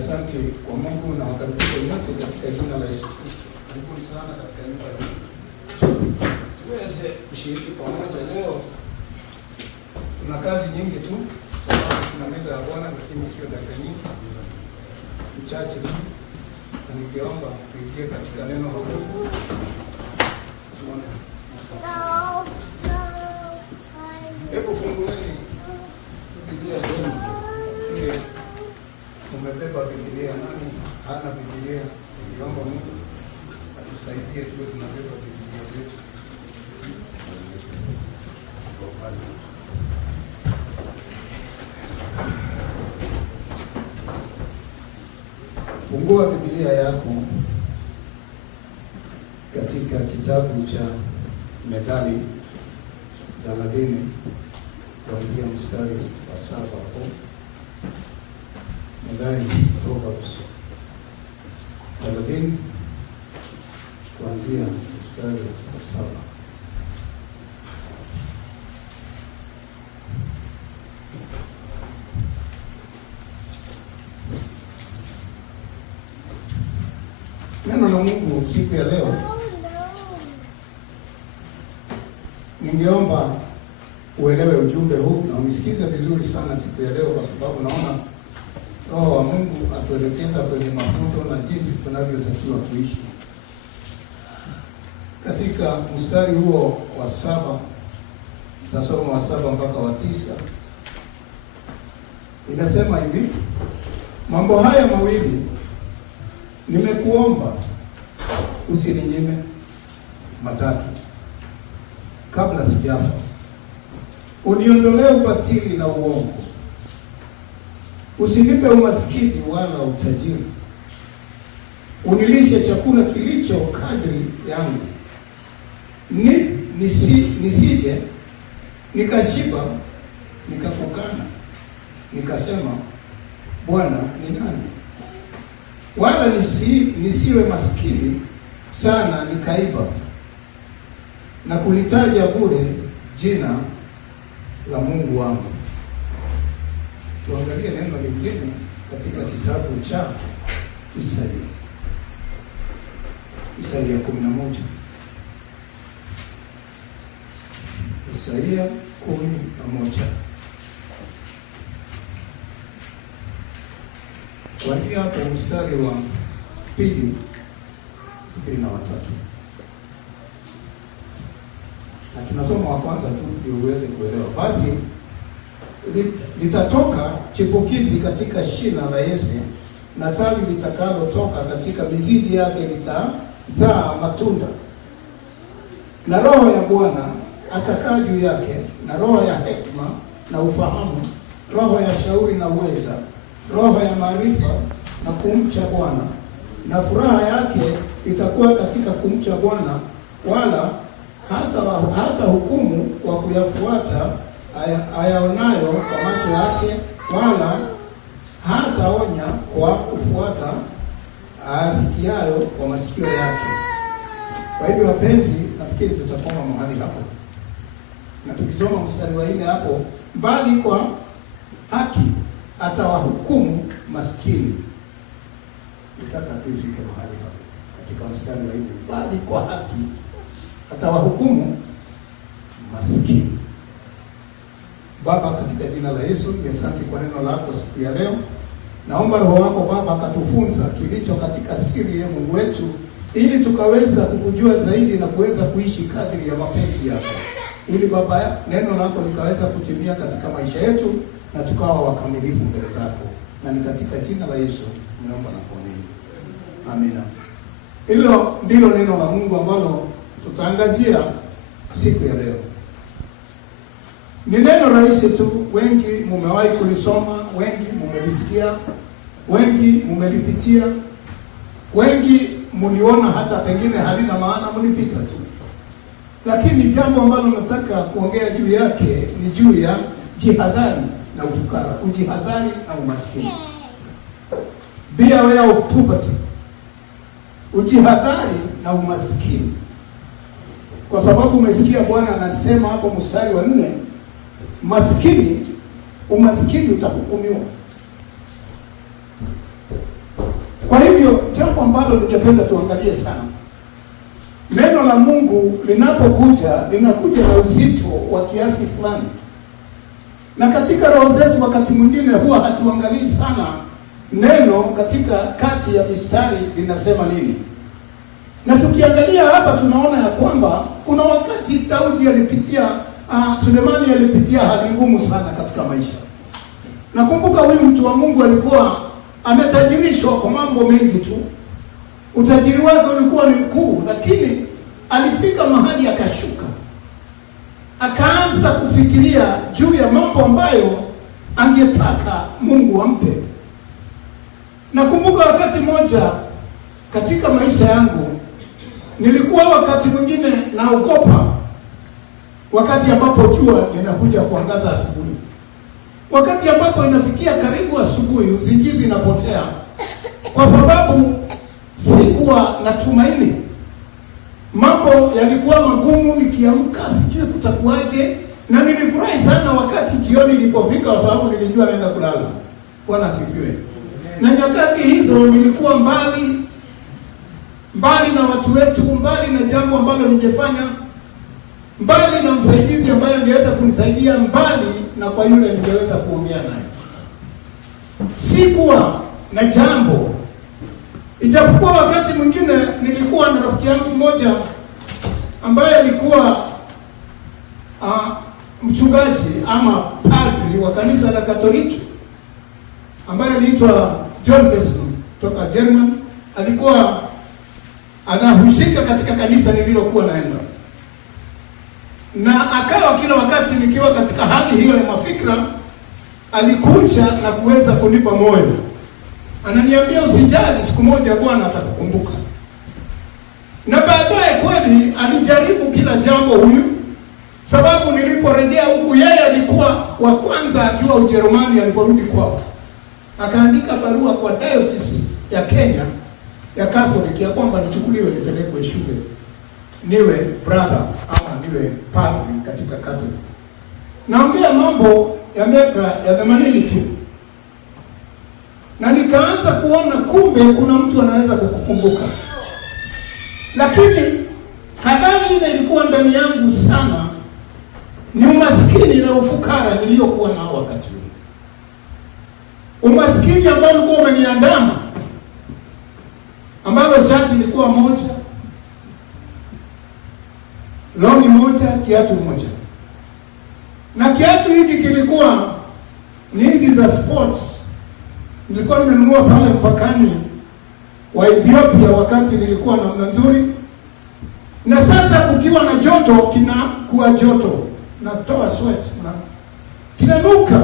asante kwa Mungu na wakaribisha nyote katika jina la Yesu Kristo. Karibuni sana katika nyumba hii. Tuweze kushiriki pamoja leo. Tuna kazi nyingi tu, sababu tuna meza ya Bwana, lakini sio dakika nyingi. Chache tu. Na ningeomba kuingia katika neno la Mungu. Tuone. Hebu fungueni Biblia yenu. Ile umebeba Biblia, nani hana Biblia? Ningeomba Mungu atusaidie tuwe tunabeba Biblia zetu. Fungua Biblia yako katika kitabu cha Methali 30 kuanzia mstari wa 7 hapo. Methali Proverbs 30 kuanzia mstari wa 7. Neno la Mungu siku ya leo, ningeomba uelewe ujumbe huu na umisikize vizuri sana siku ya leo, kwa sababu naona Roho wa Mungu atuelekeza kwenye mafunzo na jinsi tunavyotakiwa kuishi. Katika mstari huo wa 7, tutasoma wa 7 mpaka wa 9. Inasema hivi: mambo haya mawili nimekuomba, usininyime, matatu, kabla sijafa. Uniondolee ubatili na uongo. Usinipe umaskini wala utajiri. Unilishe chakula kilicho kadri yangu. Nisije nikashiba nikakukana, nikasema, Bwana ni nani? Wala nisiwe maskini sana nikaiba na kulitaja bure jina la Mungu wangu. Tuangalie neno lingine katika kitabu cha Isaia 11. Isaia 11. Kuanzia hapo mstari wa 2 na wa 3. Na tunasoma wa kwanza tu ndio uweze kuelewa. Basi litatoka chipukizi katika shina la Yese, na tawi litakalotoka katika mizizi yake litazaa matunda. Na Roho ya Bwana atakaa juu yake, na roho ya hekima na ufahamu, roho ya shauri na uweza, roho ya maarifa na kumcha Bwana. Na furaha yake itakuwa katika kumcha Bwana, wala hata hukumu kwa kuyafuata ayaonayo kwa macho yake, wala hataonya kwa kufuata asikiayo kwa masikio yake. Kwa hivyo wapenzi, nafikiri tutakoma mahali hapo. Na tukisoma mstari wa 4 hapo, bali kwa haki atawahukumu maskini. Nataka tuifike mahali hapo katika mstari wa 4, bali kwa haki atawahukumu maskini. Baba, katika jina la Yesu, asante kwa neno lako siku ya leo. Naomba Roho wako Baba akatufunza kilicho katika siri ya Mungu wetu, ili tukaweza kukujua zaidi na kuweza kuishi kadri ya mapenzi yako, ili Baba neno lako likaweza kutimia katika maisha yetu na tukawa wakamilifu mbele zako. Na ni katika jina la Yesu naomba na kuamini. Amina. Hilo ndilo neno la Mungu ambalo tutaangazia siku ya leo. Ni neno rahisi tu, wengi mumewahi kulisoma, wengi mumelisikia, wengi mumelipitia, wengi muliona hata pengine halina maana, mlipita tu. Lakini jambo ambalo nataka kuongea juu yake ni juu ya jihadhari na ufukara, ujihadhari na umaskini. Be aware of poverty. Ujihadhari na umaskini. Kwa sababu umesikia Bwana anasema hapo mstari wa 4, umaskini utahukumiwa. ambalo ningependa tuangalie sana. Neno la Mungu linapokuja, linakuja na uzito wa kiasi fulani. Na katika roho zetu wakati mwingine huwa hatuangalii sana neno katika kati ya mistari linasema nini. Na tukiangalia hapa tunaona ya kwamba kuna wakati Daudi alipitia, Sulemani alipitia hali ngumu sana katika maisha. Nakumbuka huyu mtu wa Mungu alikuwa ametajirishwa kwa mambo mengi tu. Utajiri wake ulikuwa ni mkuu, lakini alifika mahali akashuka. Akaanza kufikiria juu ya mambo ambayo angetaka Mungu ampe. Nakumbuka wakati mmoja katika maisha yangu nilikuwa wakati mwingine naogopa wakati ambapo jua linakuja kuangaza asubuhi. Wakati ambapo inafikia karibu asubuhi, usingizi inapotea kwa sababu sikuwa na tumaini. Mambo yalikuwa magumu, nikiamka sijui kutakuaje, na nilifurahi sana wakati jioni ilipofika kwa sababu nilijua naenda kulala. Bwana asifiwe. Na nyakati hizo nilikuwa mbali na watu wetu, mbali na jambo ambalo ningefanya, mbali na msaidizi ambaye angeweza kunisaidia, mbali na kwa yule ningeweza kuongea naye. Sikuwa na jambo. Ijapokuwa wakati mwingine nilikuwa na rafiki yangu mmoja ambaye alikuwa mchungaji ama padri wa kanisa la Katoliki ambaye aliitwa John Besson kutoka German. Alikuwa anahusika katika kanisa nililokuwa naenda. Na akawa kila wakati nikiwa katika hali hiyo ya mafikra, alikuja na kuweza kunipa moyo. Ananiambia usijali, siku moja Bwana atakukumbuka. Na baadaye kweli alijaribu kila jambo huyu, sababu niliporejea huku yeye alikuwa wa kwanza akiwa Ujerumani aliporudi kwao. Akaandika barua kwa diocese ya Kenya ya Catholic ya kwamba nichukuliwe nipelekwe shule niwe brother ama niwe padri katika Catholic. Naambia mambo ya miaka ya 80 tu. Na nikaanza kuona kumbe kuna mtu anaweza kukukumbuka. Lakini habari ile ilikuwa ndani yangu sana ni umaskini na ufukara niliokuwa nao wakati ule. Umaskini ambao ulikuwa umeniandama, ambao shati ilikuwa moja, longi moja, kiatu moja. Na kiatu hiki kilikuwa ni hizi za sports. Nilikuwa nimenunua pale mpakani wa Ethiopia wakati nilikuwa namna nzuri. Na sasa kukiwa na joto kinakuwa joto, natoa sweat na kinanuka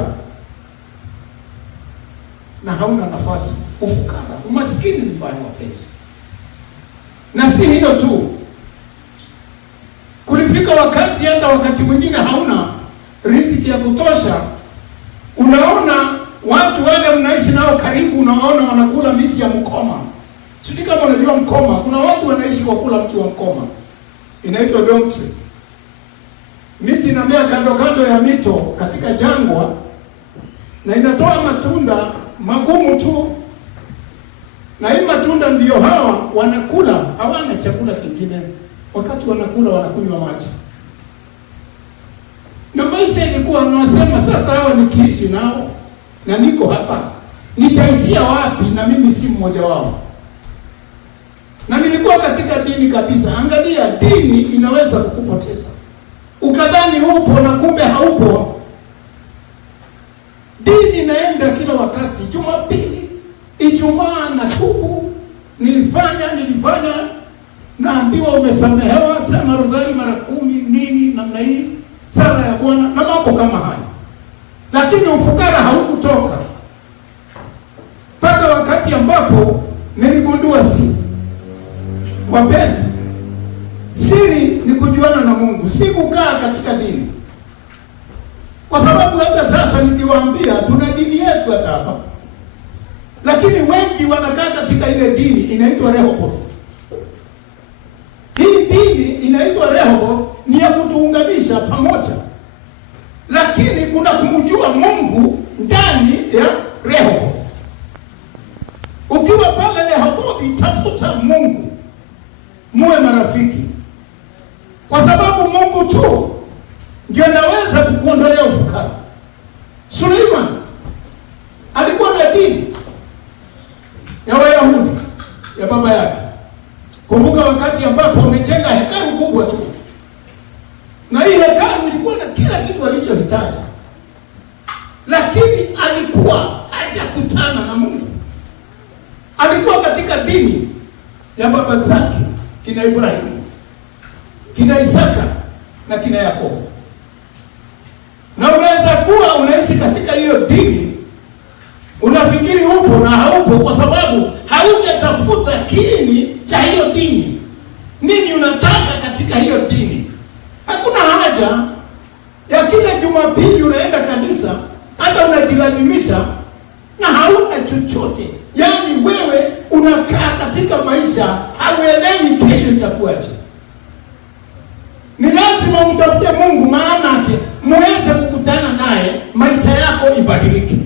na hauna nafasi. Ufukara, umaskini ni mbaya wapenzi. Na si hiyo tu, kulifika wakati hata wakati mwingine hauna riziki ya kutosha. Unaona watu wale mnaishi nao karibu, unaona wanakula miti ya mkoma. Sijui kama unajua mkoma, kuna watu wanaishi kwa kula mti wa mkoma. Inaitwa dong tree. Miti inamea kando kando ya mito katika jangwa na inatoa matunda magumu tu. Na hii matunda ndiyo hawa wanakula, hawana chakula kingine. Wakati wanakula wanakunywa maji. Na maisha ilikuwa nasema sasa hawa nikiishi nao na niko hapa, nitaishia wapi na mimi si mmoja wao. Na nilikuwa katika dini kabisa. Angalia, dini inaweza kukupoteza. Ukadhani upo na kumbe haupo. Dini inaenda kila wakati. Jumapili, Ijumaa na tubu, nilifanya naambiwa umesamehewa, sema rozari mara 10 nini namna hii, sala ya Bwana na mambo kama haya. Lakini ufukara haukutoka. Mpaka wakati ambapo niligundua wapenzi, siri ni kujuana na Mungu, si kukaa katika dini. Kwa sababu hata sasa nikiwaambia tuna dini yetu hata hapa, lakini wengi wanakaa katika ile dini inaitwa Rehoboth. Hii dini inaitwa Rehoboth ni ya kutuunganisha pamoja, lakini kuna kumjua Mungu ndani ya Rehoboth. Ukiwa pale Rehoboth, tafuta rafiki, kwa sababu Mungu tu ndiye anaweza kukuondolea ufukara. Suleiman alikuwa na dini ya Wayahudi ya baba yake. Kumbuka wakati ambapo wamejenga hekalu kubwa tu, na hii hekalu ilikuwa na kila kitu alichohitaji, lakini alikuwa hajakutana na Mungu. Alikuwa katika dini ya baba zake, kina Ibrahimu, kina Isaka na kina Yakobo. Na unaweza kuwa unaishi katika hiyo dini, unafikiri upo na haupo, kwa sababu haujatafuta kiini cha hiyo dini. Nini unataka katika hiyo dini? Hakuna haja ya kila Jumapili unaenda kanisa, hata unajilazimisha na hauna chochote. Yaani wewe unakaa katika maisha, hauelewi kesho itakuwaje. Ni lazima mtafute Mungu, maana yake muweze kukutana naye, maisha yako ibadilike.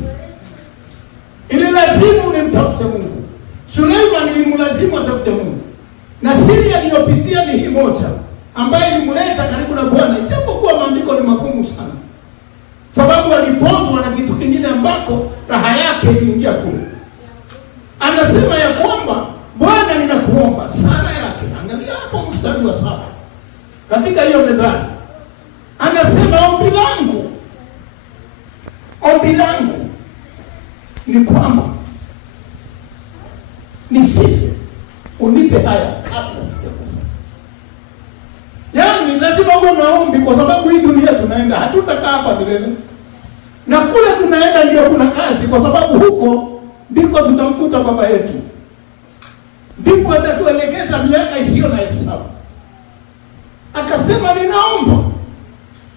Ili lazimu nimtafute Mungu. Suleiman ilimlazimu atafute Mungu. Na siri aliyopitia ni hii moja, ambaye ilimleta karibu na Bwana, ijapokuwa maandiko ni magumu sana. Sababu alipozwa na kitu kingine ambako raha yake iliingia kule. Anasema ya kwamba Bwana, ninakuomba sana yake. Angalia hapo mstari wa 7. Katika hiyo Methali anasema ombi langu ni kwamba nisife, unipe haya kabla sijakufa. Yaani lazima uwe maombi, kwa sababu hii dunia tunaenda, hatutakaa hapa milele. Na kule tunaenda ndio kuna kazi, kwa sababu huko ndiko tutamkuta baba yetu. Ndipo atatuelekeza miaka isiyo na hesabu. Akasema ninaomba.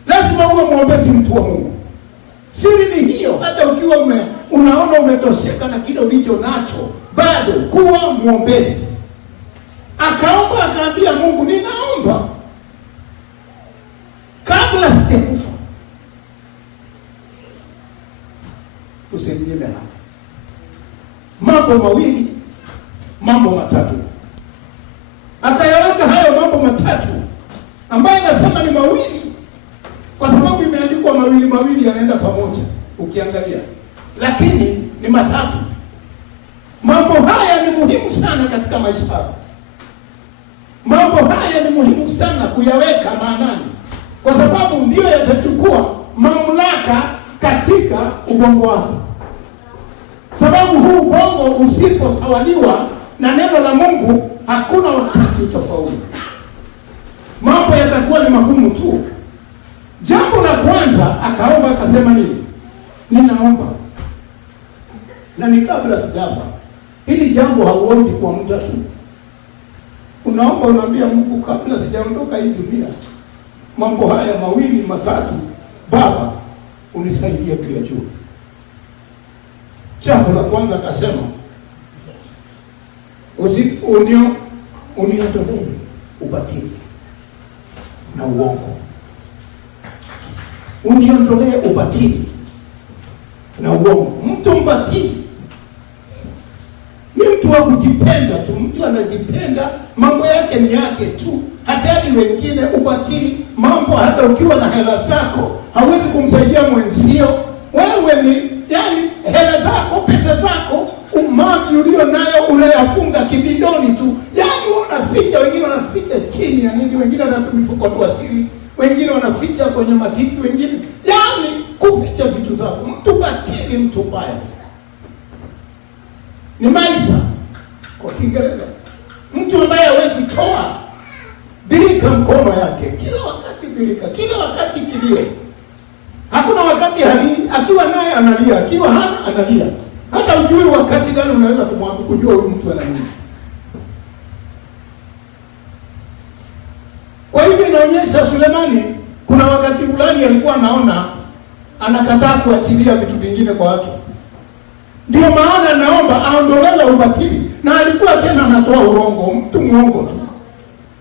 Lazima uwe mwombezi, mtu wa Mungu. Siri ni hiyo. Hata ukiwa unaona umetosheka na kile ulicho nacho, bado kuwa mwombezi. Akaomba, akaambia Mungu, ninaomba kabla sijakufa usinyime haya mambo matatu. Akayaweka hayo mambo matatu ambayo nasema ni mawili, kwa sababu imeandikwa mawili yanaenda pamoja ukiangalia, lakini ni matatu. Mambo haya ni muhimu sana katika maisha yako. Mambo haya ni muhimu sana kuyaweka maanani, kwa sababu ndio yatachukua mamlaka katika ubongo wako. Sababu huu ubongo usipotawaliwa na neno la Mungu, hakuna wakati tofauti. Mambo yatakuwa ni magumu tu. Jambo la kwanza akaomba, akasema nini? Ninaomba. Na ni kabla sijafa. Hili jambo hauombi kwa muda tu. Unaomba, unaambia Mungu, kabla sijaondoka hii dunia, mambo haya matatu, Baba, unisaidie kuyajua. Jambo la kwanza akasema, uniondolee ubatili na uongo. Uniondolee ubatili na uongo. Mtu mbatili ni mtu wa kujipenda tu. Mtu anajipenda, mambo yake ni yake tu, hatari wengine. Ubatili mambo, hata ukiwa na hela zako hauwezi kumsaidia mwenzio. Wewe ni yani hela zako, pesa zako, umami ulio nayo unayafunga kibindoni tu. Yani unaficha, wengine wanaficha chini ya nini, wengine wanatumia mifuko tu asili, wengine wanaficha kwenye matiti, wengine yani kuficha vitu zako. Mtu batili, mtu mbaya ni maisha kwa Kiingereza. Mtu ambaye hawezi toa birika mkono yake, kila wakati birika, kila wakati kilio. Hakuna wakati akiwa naye analia, akiwa hana analia. Hata ujui wakati gani unaweza kumwambia kujua huyu mtu analia. Kwa hivyo inaonyesha Sulemani kuna wakati fulani alikuwa anaona anakataa kuachilia vitu vingine kwa watu. Ndio maana naomba aondolewe ubatili, na alikuwa tena anatoa urongo, mtu muongo tu.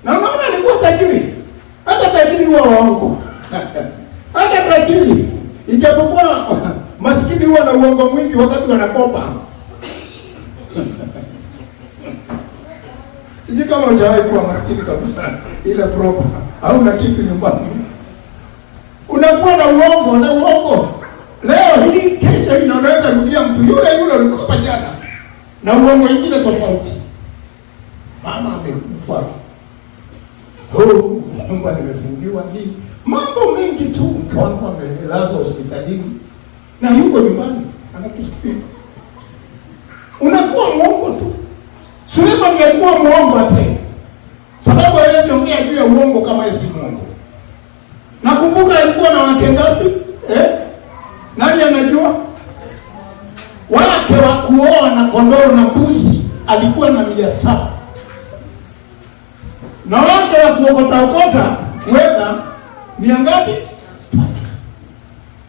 Na unaona alikuwa tajiri. Hata tajiri huwa waongo. Hata tajiri, ijapokuwa maskini huwa na uongo mwingi wakati wanakopa. Sijui kama kama hujawahi kuwa maskini kabisa ile proper au na kitu nyumbani. Unakuwa na uongo na uongo. Leo hii kesho inaweza kurudia mtu yule ulikopa jana. Na uongo mwingine tofauti. Mama amekufa. Nyumba nimefungiwa nini? Mambo mengi tu, mke wangu amelazwa hospitalini na yuko nyumbani anakusikia. Unakuwa muongo tu. Suleiman alikuwa muongo hata. Sababu hawezi ongea juu ya uongo kama yeye si muongo. Nakumbuka alikuwa na wake ngapi? Nani anajua? Wake wa kuoa na kondoo na mbuzi alikuwa na 700. Na wake wa kuokota weka ni ngapi? 3.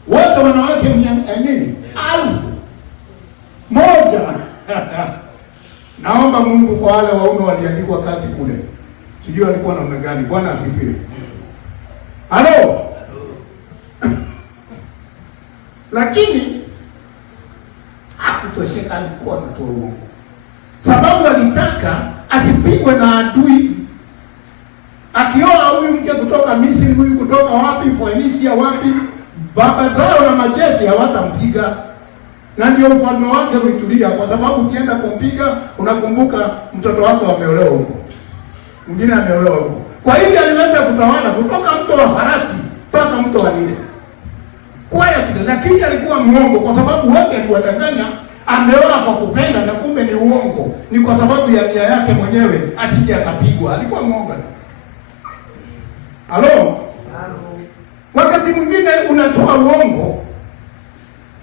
Wote wanawake 1,000. Naomba Mungu kwa wale waume waliandikwa kazi kule. Sijui alikuwa namna gani. Bwana asifiwe. Halo. Lakini hakutosheka, alikuwa anatoa uongo. Sababu alitaka asipigwe na adui. Akioa huyu mke kutoka Misri, huyu kutoka wapi, Phoenicia wapi, baba zao na majeshi hawatampiga. Na ndio ufalme wake ulitulia, kwa sababu ukienda kumpiga unakumbuka mtoto wako ameolewa huko. Mwingine ameolewa huko. Kwa hivyo aliweza kutawala kutoka mto wa Farati mpaka mto wa Nile. Quietly, lakini alikuwa mwongo kwa sababu wote aliwadanganya ameoa kwa kupenda, na kumbe ni uongo. Ni kwa sababu ya nia yake mwenyewe asije akapigwa. Alikuwa mwongo tu. Halo? Wakati mwingine unatoa uongo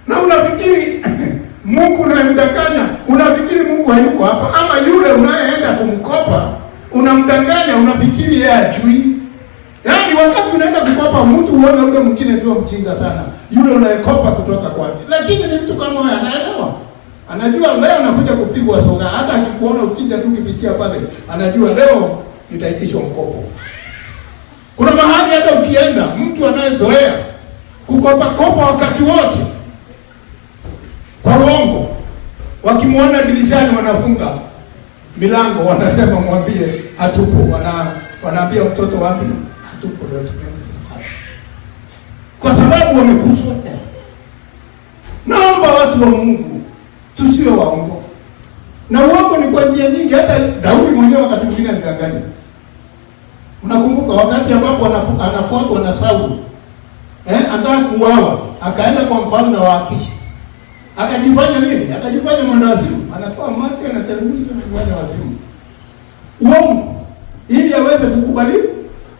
na unafikiri Mungu unamdanganya, unafikiri Mungu hayuko hapa, ama yule unayeenda kumkopa unamdanganya, unafikiri yeye ajui. Yaani wakati unaenda kukopa mtu uone yule mwingine ndio mjinga sana. Yule unayekopa kutoka kwake. Lakini ni mtu kama wewe anaelewa. Anajua leo anakuja kupigwa soga, hata akikuona ukija tu kipitia pale, anajua leo nitaitishwa mkopo. Kuna mahali hata ukienda mtu anayezoea kukopa wakati wote kwa uongo, wakimwona dirishani wanafunga milango, wanasema mwambie hatupo, wanaambia mtoto wapi hatupo, leo tumeenda safari, kwa sababu wamekuzwa. Naomba watu wa Mungu tusiwe waongo. Na uongo ni kwa njia nyingi. Hata Daudi mwenyewe wakati mwingine alidanganya. Unakumbuka wakati ambapo anafuatwa na Sauli, anataka kuuawa, akaenda kwa mfalme wa Akishi. Akajifanya nini? Akajifanya mwanadamu, anatoa mate na televisheni na mwanadamu. Uongo ili aweze kukubali.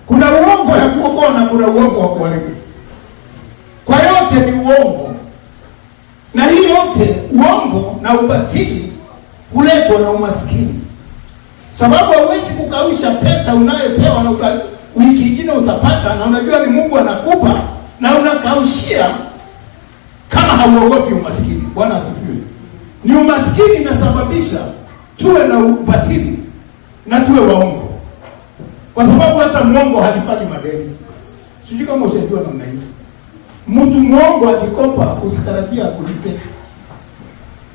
Kuna uongo ya kuokoa na kuna uongo wa kuharibu. Kwa yote ni uongo. Na hii yote uongo na ubatili huletwa na umaskini. Sababu hauwezi kukausha pesa unayepewa na wiki nyingine utapata, na unajua ni Mungu anakupa na unakaushia kama hauogopi umaskini. Bwana asifiwe. Ni umaskini inasababisha tuwe na ubatili na tuwe waongo. Kwa sababu hata mwongo halipati madeni. Sijui kama unajua namna hiyo. Mtu mwongo akikopa usitarajia kulipe.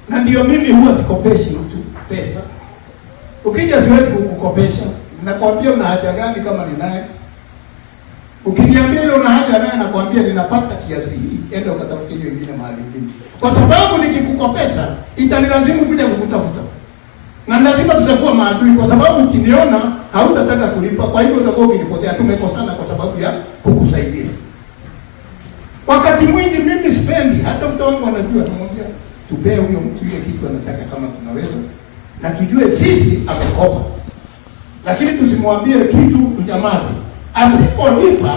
Na ndio mimi huwa sikopeshi mtu pesa. Ukija siwezi kukukopesha. Nakwambia una haja gani kama ninaye? Ukiniambia ile una haja naye, nakwambia ninapata kiasi hii, enda ukatafute hiyo nyingine mahali pengine. Kwa sababu nikikukopesha itanilazimu kuja kukutafuta. Na lazima tutakuwa maadui, kwa sababu ukiniona hautataka kulipa, kwa hivyo utakuwa ukinipotea. Tumekosana kwa sababu ya kukusaidia. Wakati mwingi mimi sipendi, hata mtu wangu anajua, namwambia tupee huyo mtu ile kitu anataka kama tunaweza, na tujue sisi amekopa. Lakini tusimwambie kitu tunyamaze. Asipolipa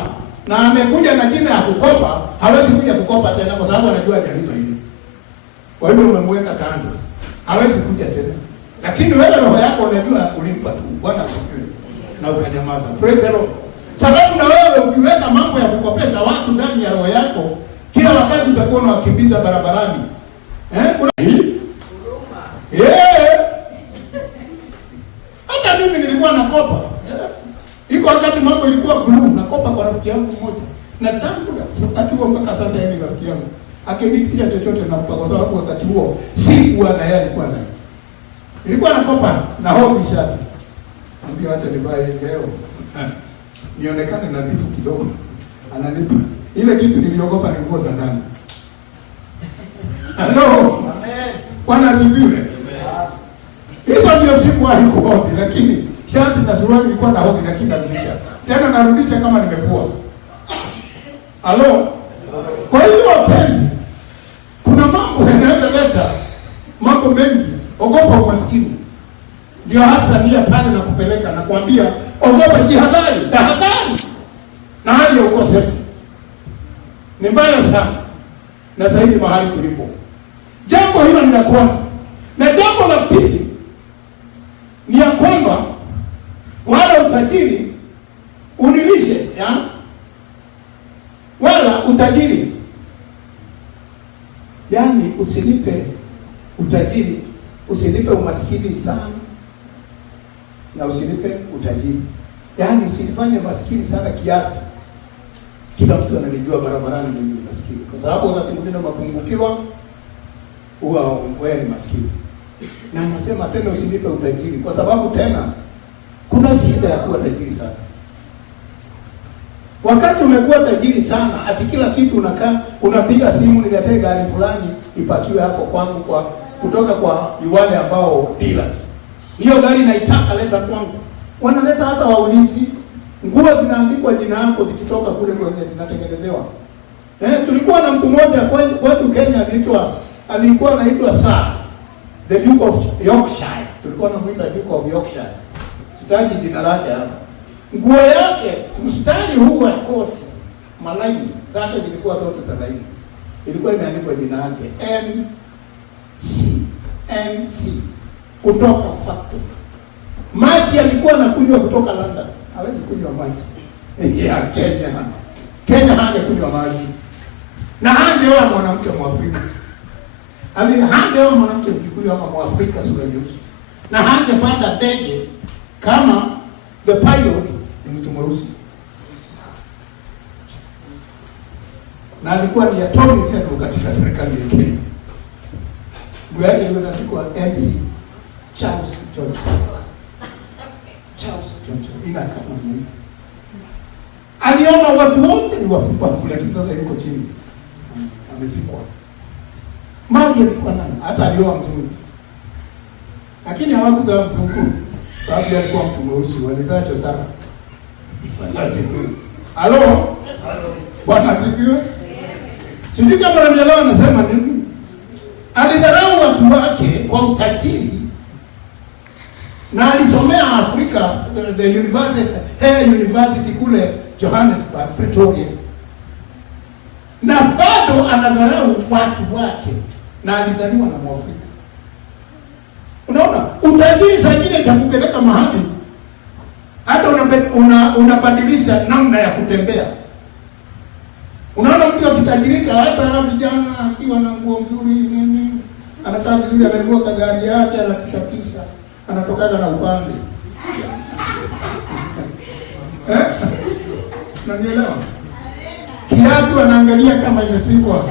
na amekuja na jina ya kukopa, hawezi kuja kukopa tena kwa sababu anajua hajalipa hiyo. Kwa hiyo umemweka kando. Hawezi kuja tena. Lakini wewe roho yako unajua ulimpa tu. Bwana asifiwe. Na ukanyamaza. Praise the Lord. Sababu na wewe ukiweka mambo ya kukopesha watu ndani ya roho yako, kila wakati utakuwa unawakimbiza barabarani. Kuna hii? Hata mimi nilikuwa nakopa. Iko wakati mambo ilikuwa blue, nakopa kwa rafiki yangu mmoja. Na tangu wakati huo mpaka sasa yeye ni rafiki yangu. Akinipitia chochote nampa, kwa sababu wakati huo sikuwa na yeye alikuwa naye. Nilikuwa nakopa na hobi shati. Ambia acha nivae leo. Nionekane nadhifu kidogo. Ananipa. Ile kitu niliogopa ni nguo za ndani. Hello. Amen. Bwana asifiwe. Hizo ndio siku haikuhodhi, lakini shati na suruali ilikuwa na hodhi, lakini narudisha. Tena narudisha kama nimefua. Hello. Kwa hiyo wapenzi, kuna mambo yanayoleta mambo mengi. Ogopa umaskini. Ndio hasa nia pale na kupeleka na kuambia ogopa, jihadhari, tahadhari na hali ya ukosefu. Ni mbaya sana. Na zaidi mahali kulipo. Jambo hilo ni la kwanza. Na jambo la pili ni ya kwamba wala utajiri unilishe, ya? Wala utajiri, yaani usinipe utajiri, usinipe umaskini sana, na usinipe utajiri. Yaani usinifanye maskini sana kiasi kila mtu ananijua barabarani mimi ni maskini. Kwa sababu wakati mwingine unapungukiwa huwa wewe ni maskini. Na anasema tena usinipe utajiri, kwa sababu tena kuna shida ya kuwa tajiri sana. Wakati umekuwa tajiri sana, ati kila kitu unakaa unapiga simu, niletee gari fulani ipakiwe hapo kwangu, kwa kutoka kwa wale ambao dealers. Hiyo gari naitaka, leta kwangu. Wanaleta hata waulizi, nguo zinaandikwa jina lako zikitoka kule kwenye zinatengenezewa. Tulikuwa na mtu mmoja kwetu Kenya alikuwa anaitwa Sir the Duke of Yorkshire. Tulikuwa tunamuita Duke of Yorkshire. Sitaji jina lake hapa. Nguo yake mstari huu wa koti malaini zake zilikuwa zote za laini. Ilikuwa imeandikwa jina lake NC kutoka factory. Maji alikuwa anakunywa kutoka London. Hawezi kunywa maji ya Kenya. Kenya hangekunywa maji. Na hangeoa mwanamke Mwafrika. Hangeoa mwanamke Mkikuyu ama Mwafrika sura nyeusi. Na hangepanda ndege kama the pilot ni mtu mweusi. Na alikuwa ni attorney general katika serikali ya Kenya. Nguo yake ilikuwa NC Charles George. Ina kama nini? Aliona watu wote ni wapumbavu, lakini sasa yuko chini. Amezikwa. Mali alikuwa nani? Hata alioa mzungu. Lakini hawakuzaa mzungu. Sababu alikuwa mtu mweusi, walizaa chotara. Asifiwe. Halo? Bwana asifiwe. Sijui kama unanielewa anasema nini? Alidharau watu wake kwa utajiri. Na alisomea Afrika, the university kule Johannesburg, Pretoria. Na bado anadharau watu wake, na alizaliwa na Mwafrika. Unaona, utajiri saa nyingine itakupeleka mahali hata unabadilisha namna ya kutembea. Unaona mtu akitajirika, hata vijana akiwa na nguo nzuri nini, anakaa vizuri, amenunua kagari yake, anakisha anatokaga na upande. Unanielewa? Kiatu anaangalia kama imepigwa.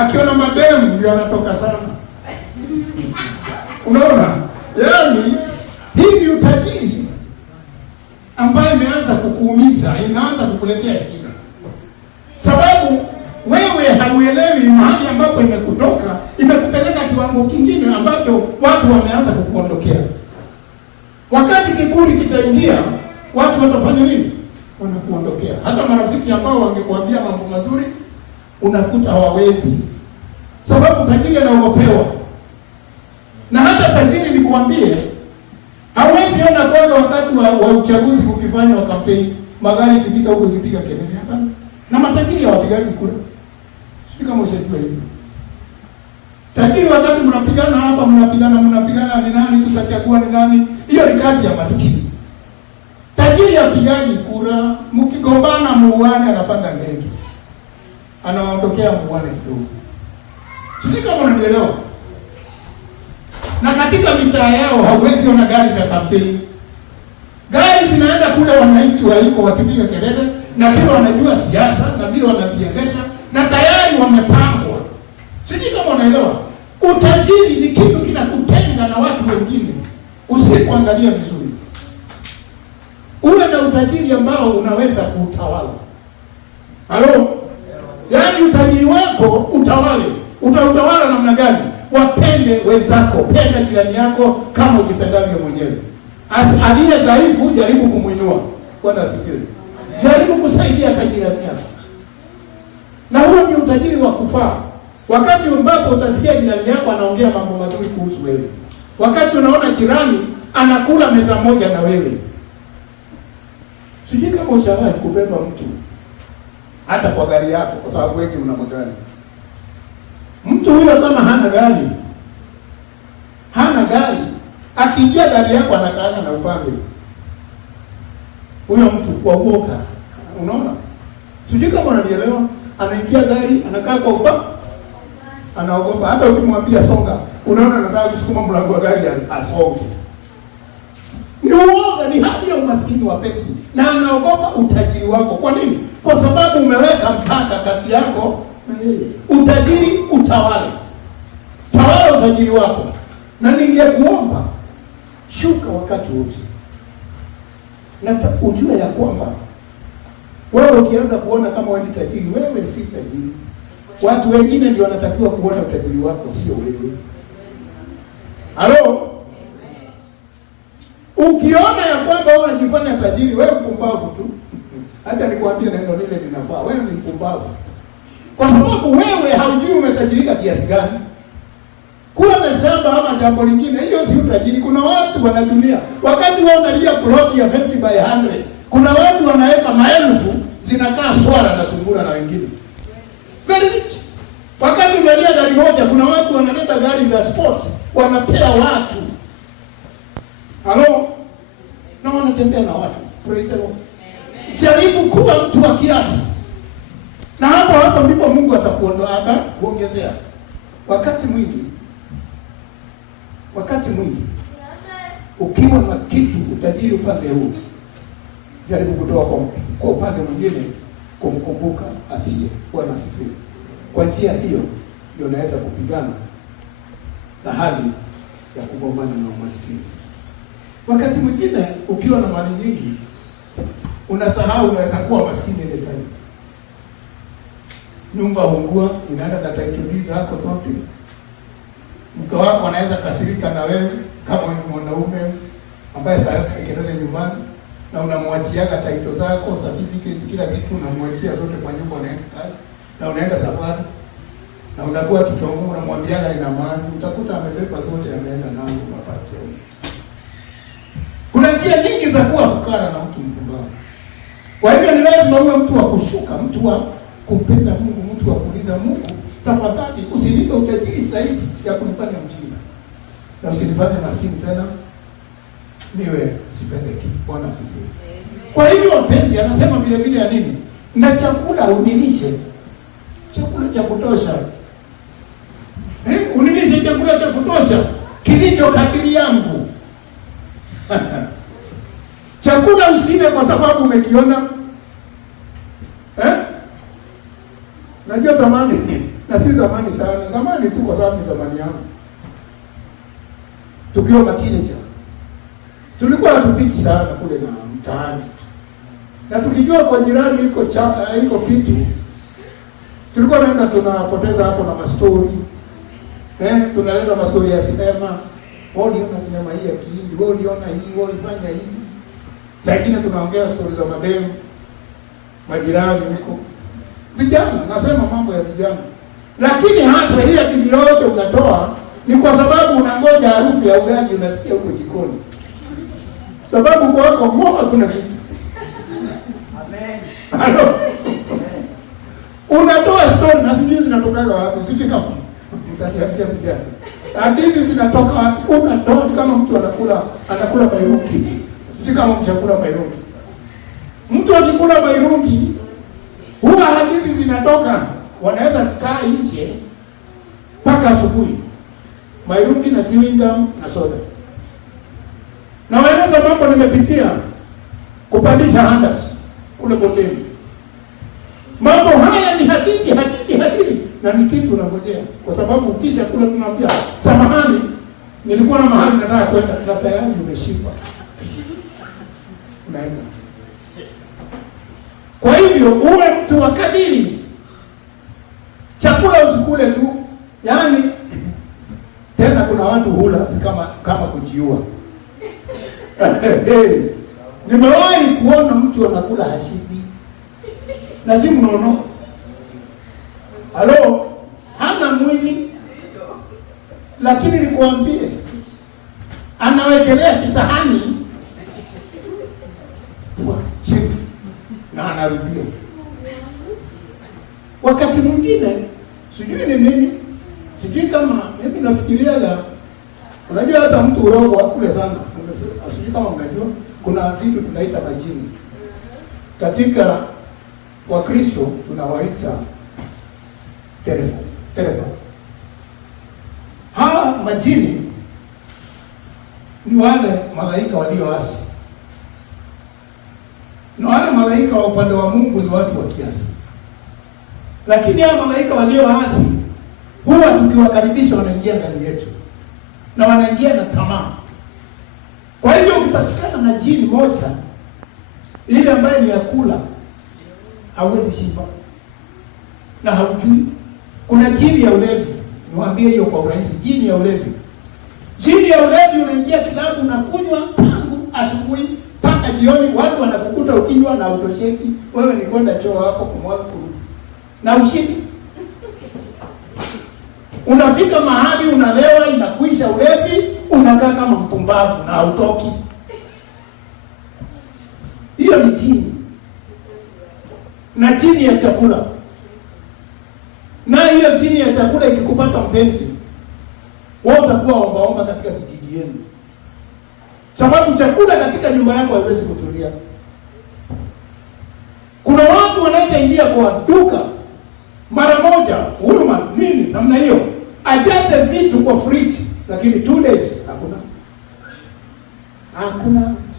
Akiona mademu ndio anatoka sana. Unaona? Yaani hii ni utajiri ambayo imeanza kukuumiza, inaanza kukuletea shida. Sababu wewe hauelewi mahali ambapo imekutoka, imekupeleka kiwango kingine ambacho watu wameanza kukuondokea. Wakati kiburi kitaingia, watu watafanya nini? Wanakuondokea. Hata marafiki ambao wangekuambia mambo mazuri, unakuta hawawezi. Sababu tajiri anaogopewa. Na hata tajiri nikwambie, hawezi ona kwanza wakati wa uchaguzi kukifanywa kampeni, magari kipita huko kipiga kelele hapa. Na matajiri hawapigaji kura. Sio kama ushajua hivyo. Tajiri wakati mnapigana hapa, mnapigana ni nani tutachagua ni nani? Hiyo ni kazi ya maskini. Tajiri hapigaji kura, mkigombana muuane anapanda ndege. Anaondokea muuane kidogo. Sio kama unanielewa. Na katika mitaa yao hauwezi ona gari za kampeni. Gari zinaenda kule, wananchi waiko wakipiga kelele, na vile wanajua siasa na vile wanaziendesha, na tayari wamepangwa. Sijui kama unaelewa. Utajiri ni kitu kinakutenga na watu wengine. Usipoangalia vizuri. utajiri ambao unaweza kuutawala. Halo? Yaani utajiri wako utawale. Utautawala namna gani? Wapende wenzako, penda jirani yako kama ujipendavyo mwenyewe. Aliye dhaifu jaribu kumuinua. Bwana asifiwe. Jaribu kusaidia kwa jirani yako. Na huo ni utajiri wa kufaa. Wakati ambapo utasikia jirani yako anaongea mambo mazuri kuhusu wewe. Wakati unaona jirani anakula meza moja na wewe. Sijui kama ushawahi kubeba mtu hata kwa gari yako, kwa sababu wengi una magari. Mtu huyo kama hana gari, akiingia gari yako anakaanga na upande. Huyo mtu kwa uoga. Unaona? Sijui kama unanielewa. Anaingia gari, anakaa kwa upande. Anaogopa. Hata ukimwambia songa, unaona anataka kusukuma mlango wa gari asonge. Ni uoga, ni hali ya umaskini wa penzi. Na anaogopa utajiri wako. Kwa nini? Kwa sababu umeweka mpaka kati yako na yeye. Utajiri utawale. Tawala utajiri wako. Na ningekuomba shuka wakati wote. Na ujue ya kwamba wewe ukianza kuona kama wewe ni tajiri, wewe si tajiri. Watu wengine ndio wanatakiwa kuona utajiri wako, sio wewe. Halo? Ukiona ya kwamba wewe unajifanya tajiri, wewe mpumbavu tu. Hata nikwambie neno lile linafaa, wewe ni mpumbavu. Kwa sababu wewe haujui umetajirika kiasi gani. Kuwa na shamba ama jambo lingine, hiyo si utajiri. Kuna watu wanatumia, wakati wao wanalia plot ya 50 by 100, kuna watu wanaweka maelfu zinakaa swara na sungura na wengine. Very rich. Wakati unalia gari moja, kuna watu wanaleta gari za sports, wanapea watu. Halo? Na wanatembea na watu. Praise the Lord. Jaribu kuwa mtu wa kiasi. Na hapo ndipo Mungu atakuondoa, kuongezea. Wakati mwingi ukiwa na kitu utajiri upande huu, jaribu kutoa kwa upande mwingine kumkumbuka asiye. Bwana asifiwe. Kwa njia hiyo ndio unaweza kupigana na hali ya kugombana na umaskini. Wakati mwingine ukiwa na mali nyingi unasahau unaweza kuwa maskini ile time. Nyumba huungua, inaenda na title zako zote. Mke wako anaweza kasirika na wewe kama ni mwanaume ambaye sasa akienda nyumbani na unamwachiaga title zako, certificate kila siku unamwachia zote kwa nyumba, unaenda kazi na unaenda safari na unakuwa kitongo, unamwambiaga nina mali, utakuta amebeba zote ameenda nazo mabaki yao. Kuna njia nyingi za kuwa fukara na mtu mpumbavu. Kwa hivyo ni lazima uwe mtu wa kushuka, mtu wa kumpenda Mungu, mtu wa kuuliza Mungu, tafadhali usinipe utajiri zaidi ya kunifanya mjinga. Na usinifanye maskini tena niwe sipendeki. Bwana asifiwe. Kwa hivyo wapenzi, anasema vile vile ya nini? Na chakula unilishe. Chakula cha kutosha. Unilishe chakula cha kutosha kilicho kadiri yangu. Chakula usile kwa sababu umekiona. Najua zamani, na si zamani sana, zamani tu kwa sababu ni zamani yangu. Tukiwa mateenager, tulikuwa hatupiki sana kule na mtaani. Na tukijua kwa jirani iko kitu, tulikuwa naenda tunapoteza hapo na mastori. Tunaleta mastori ya sinema. Waliona sinema hii ya Kihindi, waliona hii, walifanya hivi. Zaidi tunaongea stories za mademu, majirani huko. Vijana, nasema mambo ya vijana. Lakini hasa hii akili yote unatoa ni kwa sababu unangoja harufu ya ugali unasikia huko jikoni. Sababu kwa wako moja kuna kitu. Amen. Halo. Unatoa story na sijui zinatoka wapi, sijui kama mtaniambia vijana. Hadithi zinatoka wapi? Unatoa kama mtu anakula bairungi. Sijui kama mshakula bairungi. Mtu akikula bairungi huwa hadithi zinatoka, wanaweza kaa nje mpaka asubuhi. Bairungi na chewing gum na soda. Na waeleza mambo nimepitia kupandisha handas kule bondeni. Mambo haya ni hadithi na ni kitu unangojea, kwa sababu ukisha kula tunaambia samahani, nilikuwa na mahali nataka kwenda, na tayari umeshiba. Unaenda. Kwa hivyo uwe mtu wa kadiri. Chakula usikule tu. Yaani tena kuna watu hula kama kujiua. Nimewahi kuona mtu anakula hashibi. Na si mnono. Halo, hana mwili. Lakini nikuambie, anawekelea kisahani chini na anarudia. Wakati mwingine sijui ni nini, sijui kama mimi nafikiria unajua hata mtu urogo akule sana. Sijui kama mnajua kuna vitu tunaita majini. Katika Wakristo tunawaita telefoni. Hawa majini ni wale malaika walioasi. Na wale malaika wa upande wa Mungu ni watu wa kiasi. Lakini hawa malaika walioasi huwa tukiwakaribisha wanaingia ndani yetu. Na wanaingia na tamaa. Kwa hivyo ukipatikana na jini moja ile ambaye ni ya kula, hauwezi shiba. Na haujui. Kuna jini ya ulevi. Niwaambie hiyo kwa urahisi, jini ya ulevi. Jini ya ulevi unaingia kilabu unakunywa tangu asubuhi mpaka jioni, watu wanakukuta ukinywa na utosheki. Wewe ni kwenda choo hapo kumwaga kurudi. Na ushindi. Unafika mahali unalewa, inakuisha ulevi, unakaa kama mpumbavu na hautoki. Hiyo ni jini. Na jini ya chakula. Na hiyo jini ya chakula ikikupata mpenzi, wewe utakuwa omba katika kijiji yenu. Sababu chakula katika nyumba yako haiwezi kutulia. Kuna watu wanaweza ingia kwa duka mara moja, huruma nini namna hiyo, ajaze vitu kwa fridge, lakini 2 days hakuna.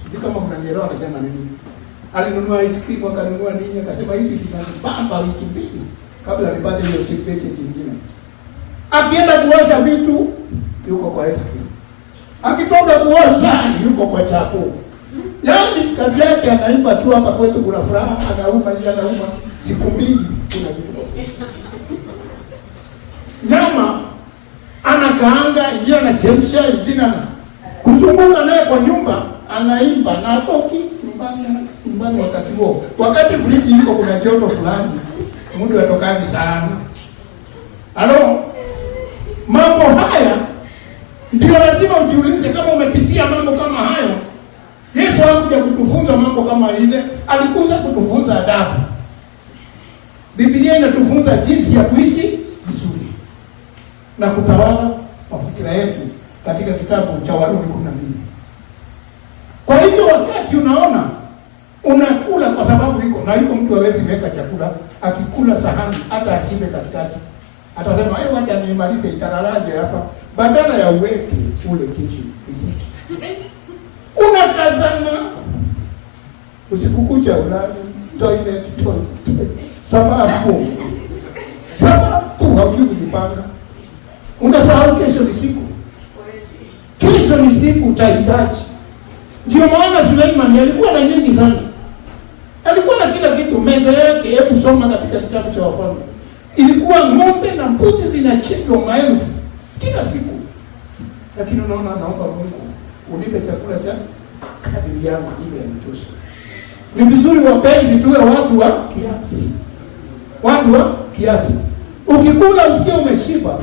Sijui kama mnanielewa nasema nini. Alinunua ice cream, akanunua nini, akasema hizi zinabamba wiki mbili kabla nipate hiyo chipete kingine. Akienda kuosha vitu yuko kwa ice cream. Akitoka kuosha yuko kwa chakula. Yaani kazi yake anaimba tu hapa kwetu kuna furaha, anauma siku mbili kuna vitu. Nyama anakaanga, ingine anachemsha, ingine kuzunguka naye kwa nyumba, anaimba na atoki nyumbani wakati huo. Wakati friji iko kuna joto fulani, mtu atokaji sana. Halo? Mambo haya ndio lazima ujiulize kama umepitia mambo kama hayo. Yesu hakuja kutufunza mambo kama ile, alikuja kutufunza adabu. Biblia inatufunza jinsi ya kuishi vizuri na kutawala mafikira yetu katika kitabu cha Warumi 12. Kwa hivyo wakati unaona unakula kwa sababu iko mtu hawezi weka chakula, akikula sahani hata ashibe katikati. Atasema wacha nimalize itaralaje hapa, badala ya uweke ule kitu riziki. Unakazana usiku kucha ulali toilet. Sababu haujui kujipanga. Unasahau kesho ni siku. Kesho ni siku utahitaji. Ndio maana Suleiman alikuwa na nyingi sana. Alikuwa na kila kitu, meza yake, hebu soma katika kitabu cha Wafalme. Ilikuwa ng'ombe na mbuzi zinachinjwa maelfu kila siku. Lakini unaona naomba Mungu unipe chakula cha kadiri yangu ile yanitosha. Ni vizuri wapenzi tuwe watu wa kiasi. Watu wa kiasi. Ukikula usikie umeshiba,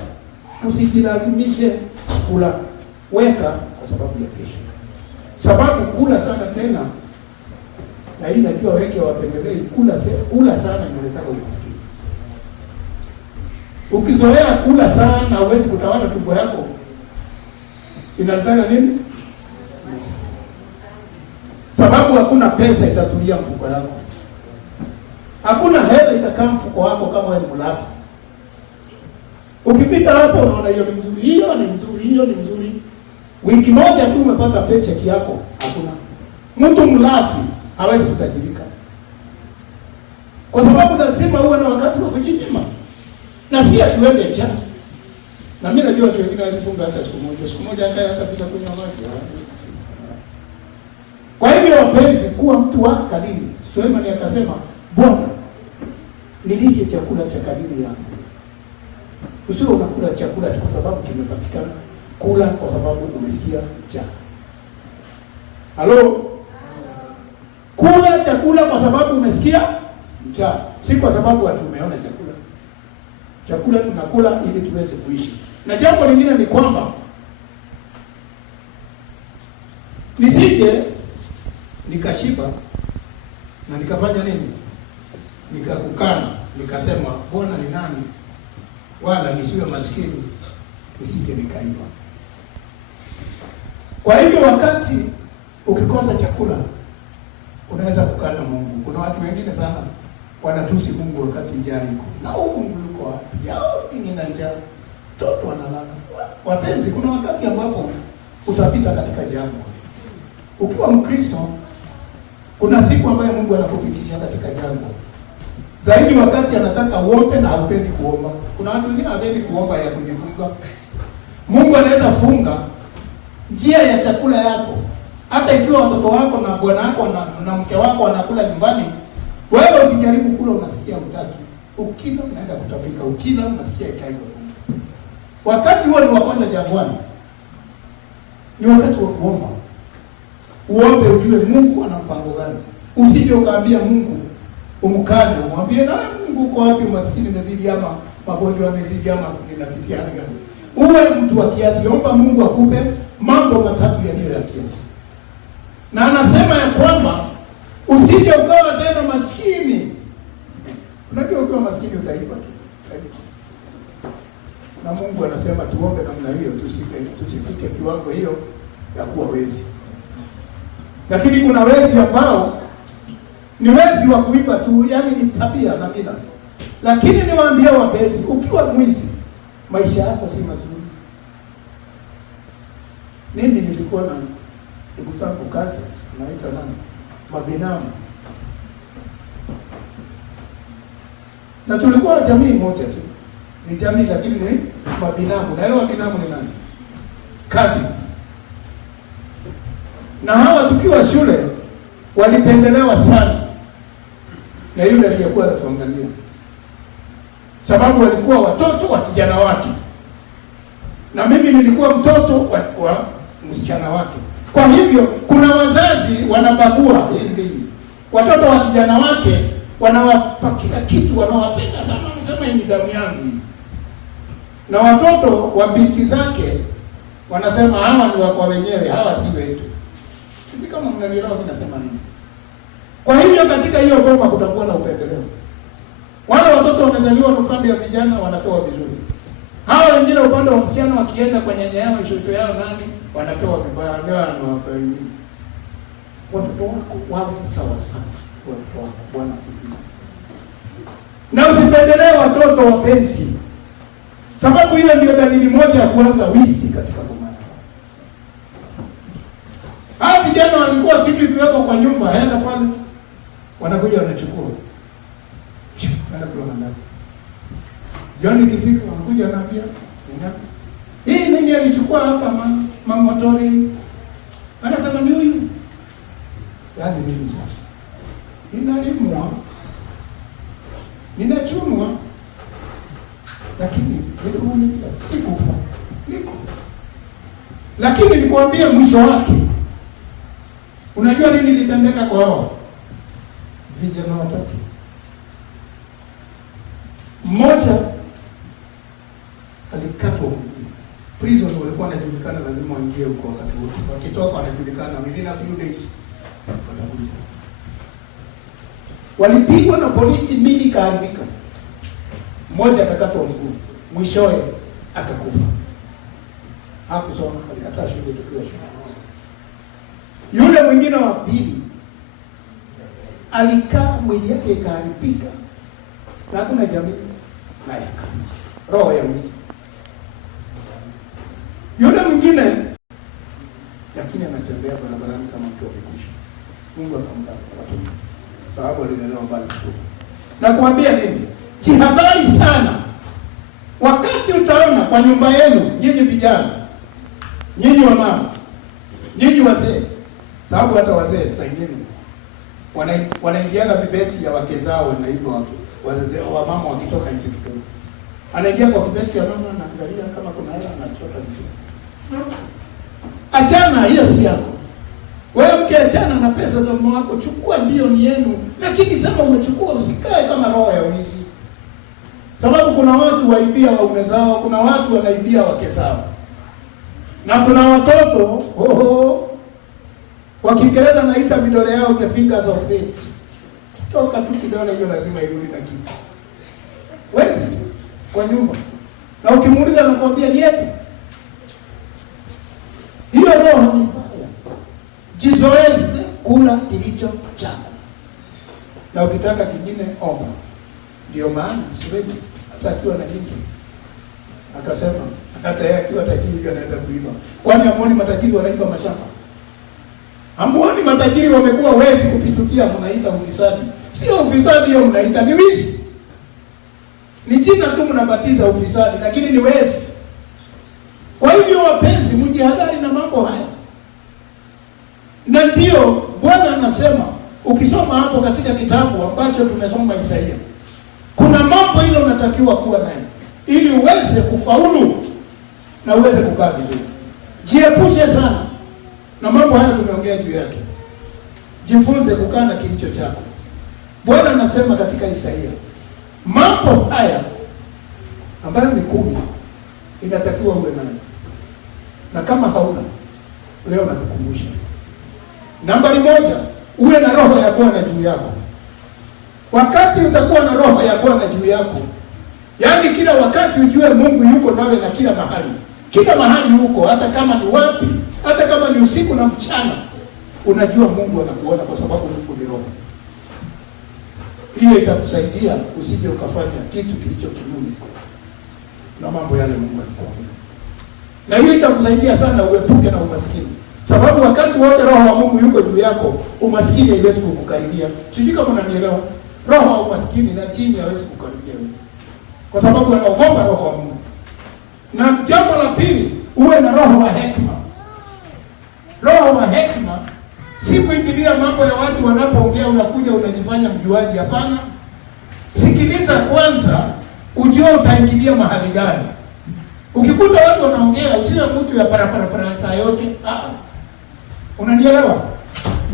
usijilazimishe kula. Weka kwa sababu ya kesho. Sababu kula sana tena, na hii najua wengi wapendelei kula sana inaleta umaskini. Ukizoea kula sana huwezi kutawala tumbo yako. Inataka nini? Sababu hakuna pesa itatulia mfuko yako. Hakuna hela itakaa mfuko wako kama wewe mlafi. Ukipita hapo unaona hiyo ni mzuri, hiyo ni mzuri. Wiki moja tu umepata paycheck yako, hakuna. Mtu mlafi hawezi kutajirika. Kwa sababu lazima uwe na wakati wa kujinyima. Na si atuende cha. Na mimi najua watu wengine wanafunga hata siku moja hata bila kunywa maji. Kwa hivyo wapenzi, kuwa mtu wa kadiri. Suleiman akasema, Bwana, nilishe chakula cha kadiri yangu. Usiwe unakula chakula kwa sababu kimepatikana. Kula kwa sababu umesikia njaa. Halo? Kula chakula kwa sababu umesikia njaa, si kwa sababu ati umeona chakula. Chakula tunakula ili tuweze kuishi. Na jambo lingine ni kwamba nisije nikashiba na nikafanya nini? Nikakukana, nikasema Bwana ni nani? Wala nisiwe maskini, nisije nikaiba. Kwa hivyo wakati ukikosa chakula unaweza kukana Mungu. Kuna watu wengine sana wanatusi Mungu wakati njaa iko. Na Mungu yuko wapi? Yao nina njaa. Toto wanalala. Wapenzi, kuna wakati ambapo utapita katika jangwa. Ukiwa Mkristo, kuna siku ambayo Mungu anakupitisha katika jangwa. Zaidi wakati anataka uombe na haupendi kuomba. Kuna watu wengine hawapendi kuomba ya kujifunga. Mungu anaweza funga njia ya chakula yako. Hata ikiwa watoto wako na bwana wako na mke wako wanakula nyumbani, wewe ukijaribu kula unasikia utaki. Ukila unaenda kutapika, ukila unasikia ikaiwa. Wakati huo ni wakwenda jangwani. Ni wakati wa kuomba. Uombe ujue Mungu ana mpango gani. Usije ukaambia Mungu umkane, umwambie na Mungu uko wapi, umaskini umezidi ama magonjwa yamezidi ama ninapitia hali gani. Uwe mtu wa kiasi, omba Mungu akupe mambo matatu yaliyo ya kiasi. Na anasema ya kwamba usije ukawa tena maskini. Unajua ukiwa maskini utaiba tu. Na Mungu anasema tuombe namna hiyo, tusifike kiwango hiyo ya kuwa wezi. Lakini kuna wezi ambao ni wezi wa kuiba tu, yani ni tabia na mila. Lakini niwaambia wapenzi, ukiwa mwizi, maisha yako si mazuri. Mimi nilikuwa na ndugu zangu kazi, naita nani? Mabinamu. Na tulikuwa jamii moja tu. Ni jamii lakini ni mabinamu. Na leo mabinamu ni nani? Cousins. Na hawa tukiwa shule walipendelewa sana na yule aliyekuwa anatuangalia. Sababu walikuwa watoto wa kijana wake. Na mimi nilikuwa mtoto wa msichana wake. Kwa hivyo kuna wazazi wanabagua hii mbili. Watoto wa kijana wake wanawapa kila kitu, wanawapenda sana, wanasema hii ni damu yangu. Na watoto wa binti zake wanasema hawa ni wako wenyewe, hawa si wetu. Sisi kama mnanielewa mimi nasema nini? Kwa hivyo katika hiyo boma kutakuwa na upendeleo. Wale watoto wanazaliwa na upande wa vijana wanapewa vizuri. Hawa wengine upande wa msichana wakienda kwenye nyanya yao, shosho yao nani, wanapewa vibaya, ndio wanawapewa. Watoto wako wao sawa sawa. Watoto wako Bwana asifiwe. Na usipendelee watoto wapenzi. Sababu hiyo ndio dalili moja ya kuanza wizi katika boma yako. Hao vijana walikuwa kitu ikiweko kwa nyumba, haenda pale wanakuja wanachukua. Nenda kula mandazi. Jioni ikifika wanakuja wanaambia, "Nenda. Hii nini alichukua hapa motori?" Anasema ni huyu. Yaani mimi sasa. Ninalimwa. Ninachunwa. Lakini nilikuuliza sikufa. Niko. Lakini nilikwambia mwisho wake. Unajua nini litendeka kwa hao? Vijana watatu. Mmoja alikatwa prison, walikuwa wanajulikana lazima waingie huko wakati wote. Wakitoka wanajulikana within a few days watakuja. Walipigwa na polisi, mili kaharibika. Mmoja akakatwa mguu, mwishowe akakufa. Hakusoma, alikataa shule tukiwa shule. Yule mwingine wa pili alikaa, mwili yake ikaharibika. Na kuna jamii na yakafa. Roho ya mwizi. Yule mwingine lakini anatembea barabarani kama mtu amekwisha. Mungu akampa watu. Sababu alilelewa mbali kidogo. Na kuambia nini? Jihadhari sana. Wakati utaona kwa nyumba yenu, nyinyi vijana, nyinyi wa mama, nyinyi wazee, sababu hata wazee saidini wanaingiaga vibeti ya wake zao, wanaiba wa mama wakitoka nje kidogo. Anaingia kwa kibeti ya mama, anaangalia kama kuna hela, anachota vitu. Achana, hiyo si yako. Wewe mke, achana na pesa za mume wako, chukua, ndio ni yenu, lakini sema umechukua, usikae kama roho ya wizi. Sababu kuna watu waibia waume zao, kuna watu wanaibia wake zao. Na kuna watoto, kwa Kiingereza naita vidole yao the fingers of fate. Toka tu kidole, hiyo lazima irudi na kitu. Wezi tu kwa nyumba. Na ukimuuliza anakuambia ni eti. Hiyo roho ni mbaya. Jizoeze kula kilicho chako. Na ukitaka kingine omba. Ndio maana siwendi hata akiwa na nyingi. Akasema hata yeye akiwa tajiri anaweza kuiba. Kwani hamuoni matajiri wanaiba mashamba? Hamuoni matajiri wamekuwa wezi kupindukia, mnaita ufisadi? Sio ufisadi hiyo, mnaita ni wizi. Ni jina tu mnabatiza ufisadi, lakini ni wezi. Kwa hivyo wapenzi, mjihadhari na mambo haya. Na ndio Bwana anasema, ukisoma hapo katika kitabu ambacho tumesoma Isaia, kuna mambo hilo unatakiwa kuwa nayo ili uweze kufaulu na uweze kukaa vizuri. Jiepushe sana na mambo haya tumeongea juu yake. Jifunze kukaa na kilicho chako. Bwana anasema katika Isaia, mambo haya ambayo ni 10 inatakiwa uwe nayo. Na kama hauna, leo nakukumbusha. Nambari 1, uwe na roho ya Bwana juu yako. Wakati utakuwa na roho ya Bwana juu yako, yaani kila wakati ujue Mungu yuko nawe na kila mahali. Kila mahali huko, hata kama ni wapi, hata kama ni usiku na mchana, unajua Mungu anakuona kwa sababu Mungu ni roho. Hiyo itakusaidia usije ukafanya kitu kilicho kinyume na mambo yale Mungu alikuambia. Na hiyo itakusaidia sana uepuke na umaskini. Sababu wakati wote roho wa Mungu yuko juu yako, umaskini haiwezi kukukaribia. Sijui kama unanielewa. Roho wa umaskini na chini hawezi kukaribia wewe. Kwa sababu anaogopa roho wa Mungu. Na jambo la pili, uwe na roho wa hekima. Roho wa hekima si kuingilia mambo ya watu wanapoongea unakuja unajifanya mjuaji, hapana. Sikiliza kwanza, ujue utaingilia mahali gani. Ukikuta watu wanaongea, usiwe mtu ya para saa yote. Unanielewa?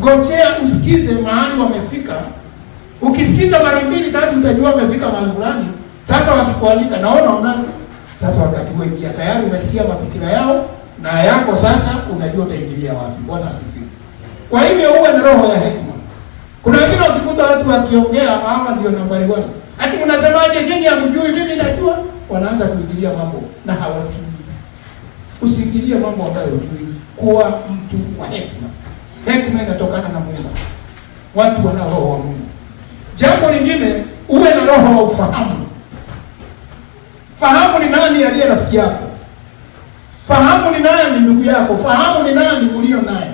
Ngojea usikize mahali wamefika. Ukisikiza mara 2 3 utajua wamefika mahali fulani. Sasa wakikualika naona sasa wakati wewe tayari umesikia mafikira yao na yako, sasa unajua utaingilia wapi. Bwana asifiwe. Kwa hivyo uwe na roho ya hekima. Kuna wengine wakikuta watu wakiongea, hawa ndio nambari 1. Hata unasemaje nyinyi hamjui, mimi najua, wanaanza kuingilia mambo na hawajui. Usiingilie mambo ambayo hujui. Kuwa mtu wa hekima. Hekima inatokana na Mungu. Watu wana roho wa Mungu. Jambo lingine, uwe na roho wa ufahamu. Fahamu ni nani aliye rafiki yako. Fahamu ni nani ndugu yako. Fahamu ni nani ulio naye.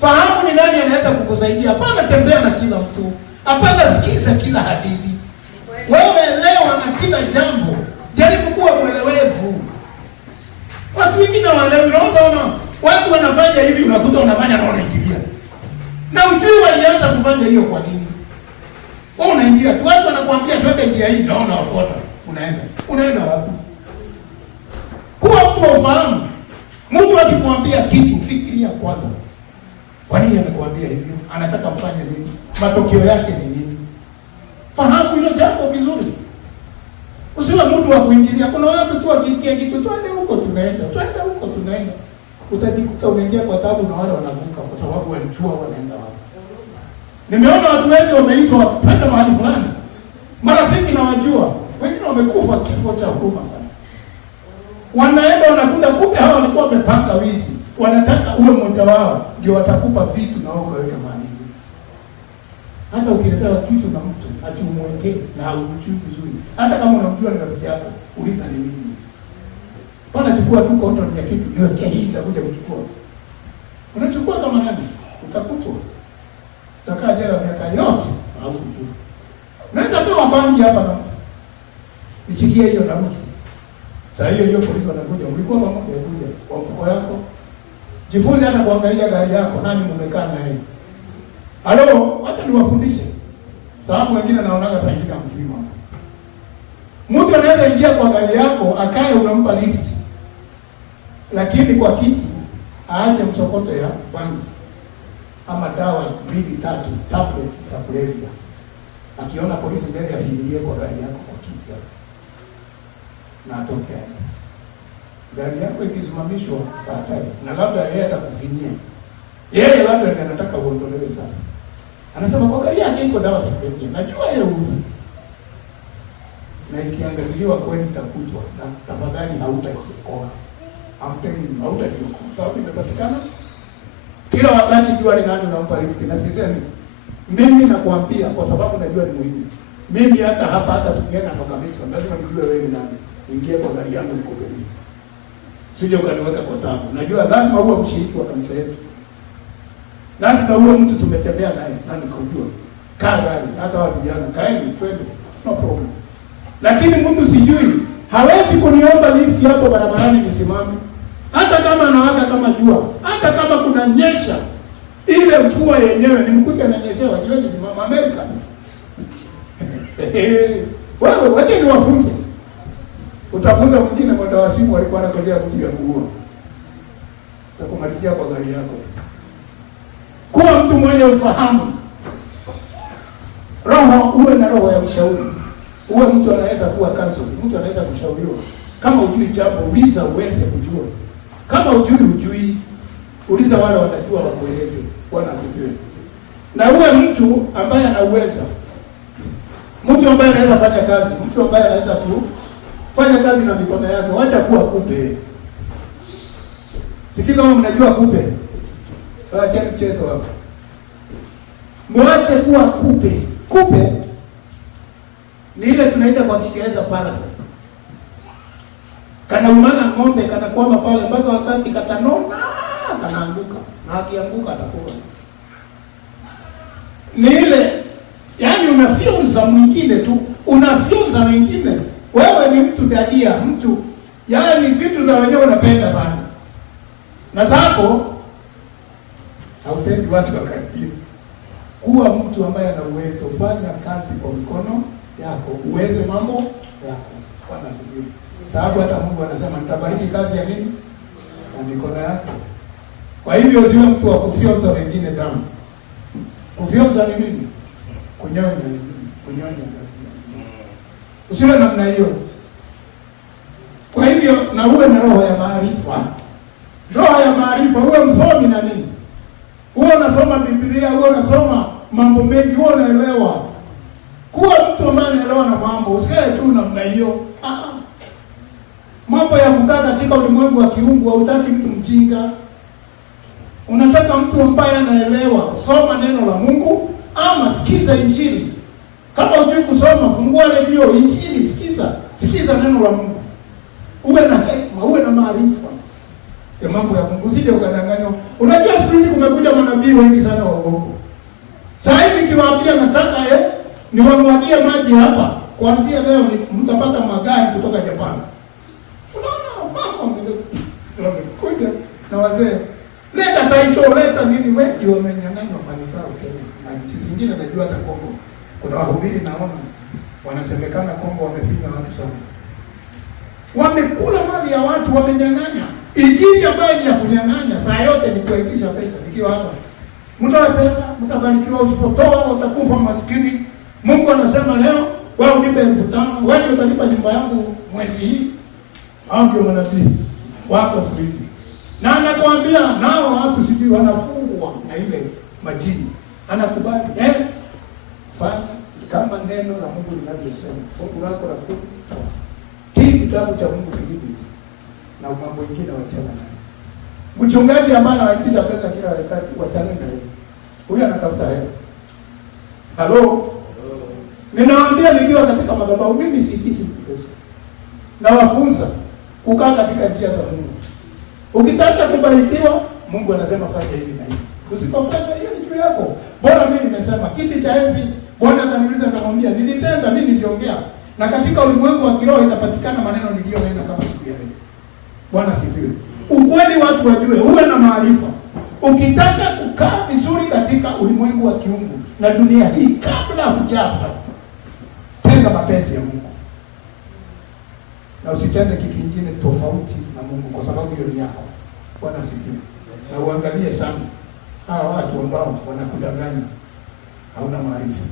Fahamu ni nani anaweza kukusaidia. Hapana tembea na kila mtu. Hapana sikiza kila hadithi. Wewe elewa na kila jambo. Jaribu kuwa mwelewevu. Watu wengine wanaelewa, unaona watu wanafanya hivi, unakuta unafanya na unaingilia. Na ujui walianza kufanya hiyo kwa nini? Wewe unaingia tu, watu wanakuambia twende njia hii, naona wafuata. Unaenda wapi? Kuwa mtu wa ufahamu. Mtu akikwambia kitu, fikiria kwanza. Kwa nini amekuambia hivyo? Anataka mfanye nini? Matokeo yake ni nini? Fahamu hilo jambo vizuri. Usiwe mtu wa kuingilia. Kuna watu tu wakisikia kitu, twende huko tunaenda, twende huko tunaenda. Utajikuta umeingia kwa taabu na wale wanavuka kwa sababu walijua wanaenda wapi. Nimeona watu wengi wameitwa kwenda mahali fulani. Marafiki na wajua, wengine wamekufa kifo cha huruma sana. Wanaenda wanakuta kumbe hawa walikuwa wamepanga wizi. Wanataka uwe mmoja wao ndio watakupa vitu na wao waweke mahali. Hata ukiletewa kitu na mtu atumwekee na haujui vizuri. Hata kama unamjua ni rafiki yako, uliza ni nini. Bwana chukua tu konto ya kitu, niwekea hii nitakuja kuchukua. Unachukua kama nani? Utakutwa. Utakaa jela miaka yote au kujua. Unaweza pewa bangi hapa na mtu. Nichikie hiyo na mtu. Sasa hiyo polisi wanakuja, mlikuwa pamoja kuja kwa mfuko yako. Jifunze hata kuangalia gari yako, nani mmekaa na yeye. Halo, wacha niwafundishe. Sababu wengine naonaga saa nyingine hamjui mambo. Mtu anaweza ingia kwa gari yako, akae unampa lift. Lakini kwa kiti aache msokoto ya bangi ama dawa 2-3 tablet za kulevya. Akiona polisi mbele afinyilie kwa gari yako kwa kiti yako. Na atoke hapo. Gari yako ikisimamishwa baadaye na labda yeye atakufinyia. Yeye labda ndiye anataka uondolewe sasa. Anasema kwa gari yake iko dawa za kulevya. Najua yeye uuza. Na ikiangaliwa kweli itakujwa na tafadhali hautakiokoa. Amteni hautakiokoa. Sababu imepatikana kila wakati jua linani unampa rifiki na sisemi. Mimi nakwambia kwa sababu najua ni muhimu. Mimi hata hapa hata tukienda toka Mixon lazima nijue wewe ni nani. Ingie kwa gari yangu nikupe rifiki. Sije ukaniweka kwa tabu. Najua lazima uwe mshiriki wa kanisa yetu. Lazima uwe mtu tumetembea naye na nikujua. Kaa gari hata wa vijana kaeni twende. No problem. Lakini mtu sijui hawezi kuniomba lift hapo barabarani nisimame. Hata kama anawaka kama jua, hata kama kuna nyesha, ile mvua yenyewe nimkuta ananyeshewa, siwezi simama Amerika. Wewe wacha niwafunze. Utafunza mwingine mwenda wa simu alikuwa anakojea mtu ya kuua. Utakumalizia kwa gari yako. Kuwa mtu mwenye ufahamu. Uwe na roho ya ushauri. Uwe mtu anaweza kuwa counsel, mtu anaweza kushauriwa. Kama hujui jambo, uliza uweze kujua. Kama hujui, uliza wale wanajua wakueleze. Bwana asifiwe. Na uwe mtu ambaye anaweza. Mtu ambaye anaweza fanya kazi, mtu ambaye anaweza kufanya kazi na mikono yake, wacha kuwa kupe. Sijui kama mnajua kupe. Acha mchezo hapo. Mwache kuwa kupe. Kupe ni ile tunaita kwa Kiingereza parasite. Kana umana ng'ombe kana kwama pale mpaka wakati katanona kanaanguka. Na akianguka atakufa. Ni ile yani unafyonza mwingine tu, unafyonza wengine. Wewe ni mtu dadia, mtu yani vitu za wenyewe unapenda sana. Na zako haupendi watu wakaribie. Kuwa mtu ambaye ana uwezo, fanya kazi kwa mikono yako, uweze mambo yako. Bwana asifiwe. Sababu hata Mungu anasema nitabariki kazi ya nini? Ya mikono yako. Kwa hivyo usiwe mtu wa kufyonza wengine damu. Kufyonza ni nini? Kunyonya ni nini? Kunyonya. Usiwe namna hiyo. Kwa hivyo na uwe na roho ya maarifa. Roho ya maarifa, uwe msomi na nini? Uwe unasoma Biblia, uwe unasoma mambo mengi, uwe unaelewa. Kuwa mtu ambaye anaelewa na mambo, usikae tu namna hiyo. Mambo ya kukaa katika ulimwengu wa kiungu, hautaki mtu mjinga. Unataka mtu ambaye anaelewa. Soma neno la Mungu ama sikiza injili. Kama hujui kusoma, fungua redio, injili sikiza. Sikiza neno la Mungu. Uwe na hekima, uwe na maarifa ya mambo ya Mungu. Usije ukadanganywa. Unajua siku hizi kumekuja manabii wengi sana wa uongo. Sasa hivi nikiwaambia nataka niwamwagie maji hapa, kuanzia leo mtapata magari kutoka Japan. Unaona mambo wamekuja na wazee. Leta title, leta nini, wengi wamenyang'anywa mali zao Kenya. Na nchi zingine najua hata Kongo. Kuna wahubiri naona wanasemekana Kongo wamefinya watu sana. Wamekula mali ya watu, wamenyang'anya. Injili ambayo ni ya kunyang'anya, saa yote ni kuitisha pesa. Nikiwa hapa, mtoe pesa, mtabarikiwa. Usipotoa utakufa maskini. Mungu anasema leo, wewe unipe 5,000, wewe ndio utalipa nyumba yangu mwezi hii. Hao ndio manabii wako siku hizi. Na anakuambia nao watu sijui wanafungwa na ile majini. Anakubali, fanya kama neno la Mungu linavyosema. Fungu lako la 10. Hii kitabu cha Mungu kilibi. Na mambo mengine wachana naye. Mchungaji ambaye anaitisha pesa kila wakati wachana naye. Huyu anatafuta hela. Halo? Ninawaambia nikiwa katika madhabahu, mimi siitishi pesa. Na wafunza kukaa katika njia za Mungu. Ukitaka kubarikiwa, Mungu anasema fanya hivi na hivi. Usipofanya hiyo ni juu yako. Bora mimi nimesema kiti cha enzi, Bwana ataniuliza namwambia nilitenda, mimi niliongea. Na katika ulimwengu wa kiroho itapatikana maneno niliyonena kama siku ya leo. Bwana sifiwe. Ukweli watu wajue, uwe na maarifa. Ukitaka kukaa vizuri katika katika ulimwengu wa kiungu na dunia hii kabla hujafa. Tenda mapenzi ya Mungu. Na usitende kitu kingine tofauti na Mungu, kwa sababu hiyo ni yako. Bwana asifiwe. Na uangalie sana hawa watu ambao wanakudanganya, hauna maarifa.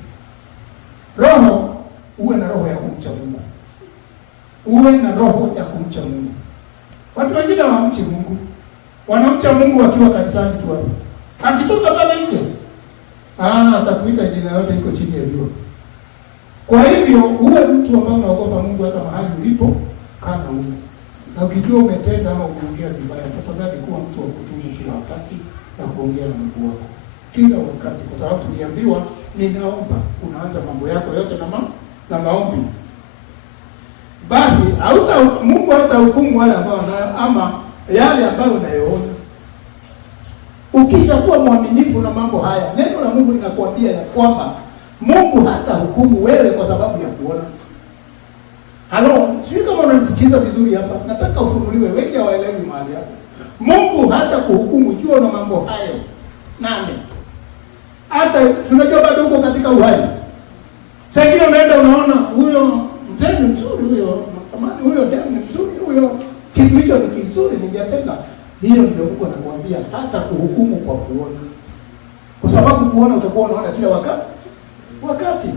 Roho, uwe na roho ya kumcha Mungu. Uwe na roho ya kumcha Mungu. Watu wengine hawamchi Mungu. Wanamcha Mungu wakiwa kanisani tu hapo. Akitoka pale nje, atakuita jina yote iko chini ya jua. Kwa hivyo, uwe mtu ambaye unaogopa Mungu hata mahali ulipo, kana Mungu. Na ukijua umetenda ama umeongea vibaya, tafadhali kuwa mtu wa kutubu kila wakati na kuongea na Mungu wako kila wakati, kwa sababu tuliambiwa ninaomba, unaanza mambo yako yote na maombi. Basi Mungu hatahukumu wale ambao ama yale ambayo unayoona. Ukishakuwa mwaminifu na mambo haya, neno la Mungu linakuambia ya kwamba Mungu hatahukumu wewe kwa sababu ya kuona. Halo, sio kama unanisikiza vizuri hapa. Nataka ufunuliwe, wengi hawaelewi mahali hapo. Mungu hata kuhukumu ikiwa na mambo hayo. Nani? Hata unajua bado uko katika uhai. Sasa hivi unaenda unaona huyo mzee ni mzuri, huyo natamani huyo demu ni mzuri, huyo kitu hicho ni kizuri, ningependa. Hiyo ndio Mungu anakuambia hata kuhukumu kwa kuona. Kwa sababu kuona utakuwa unaona kila wakati.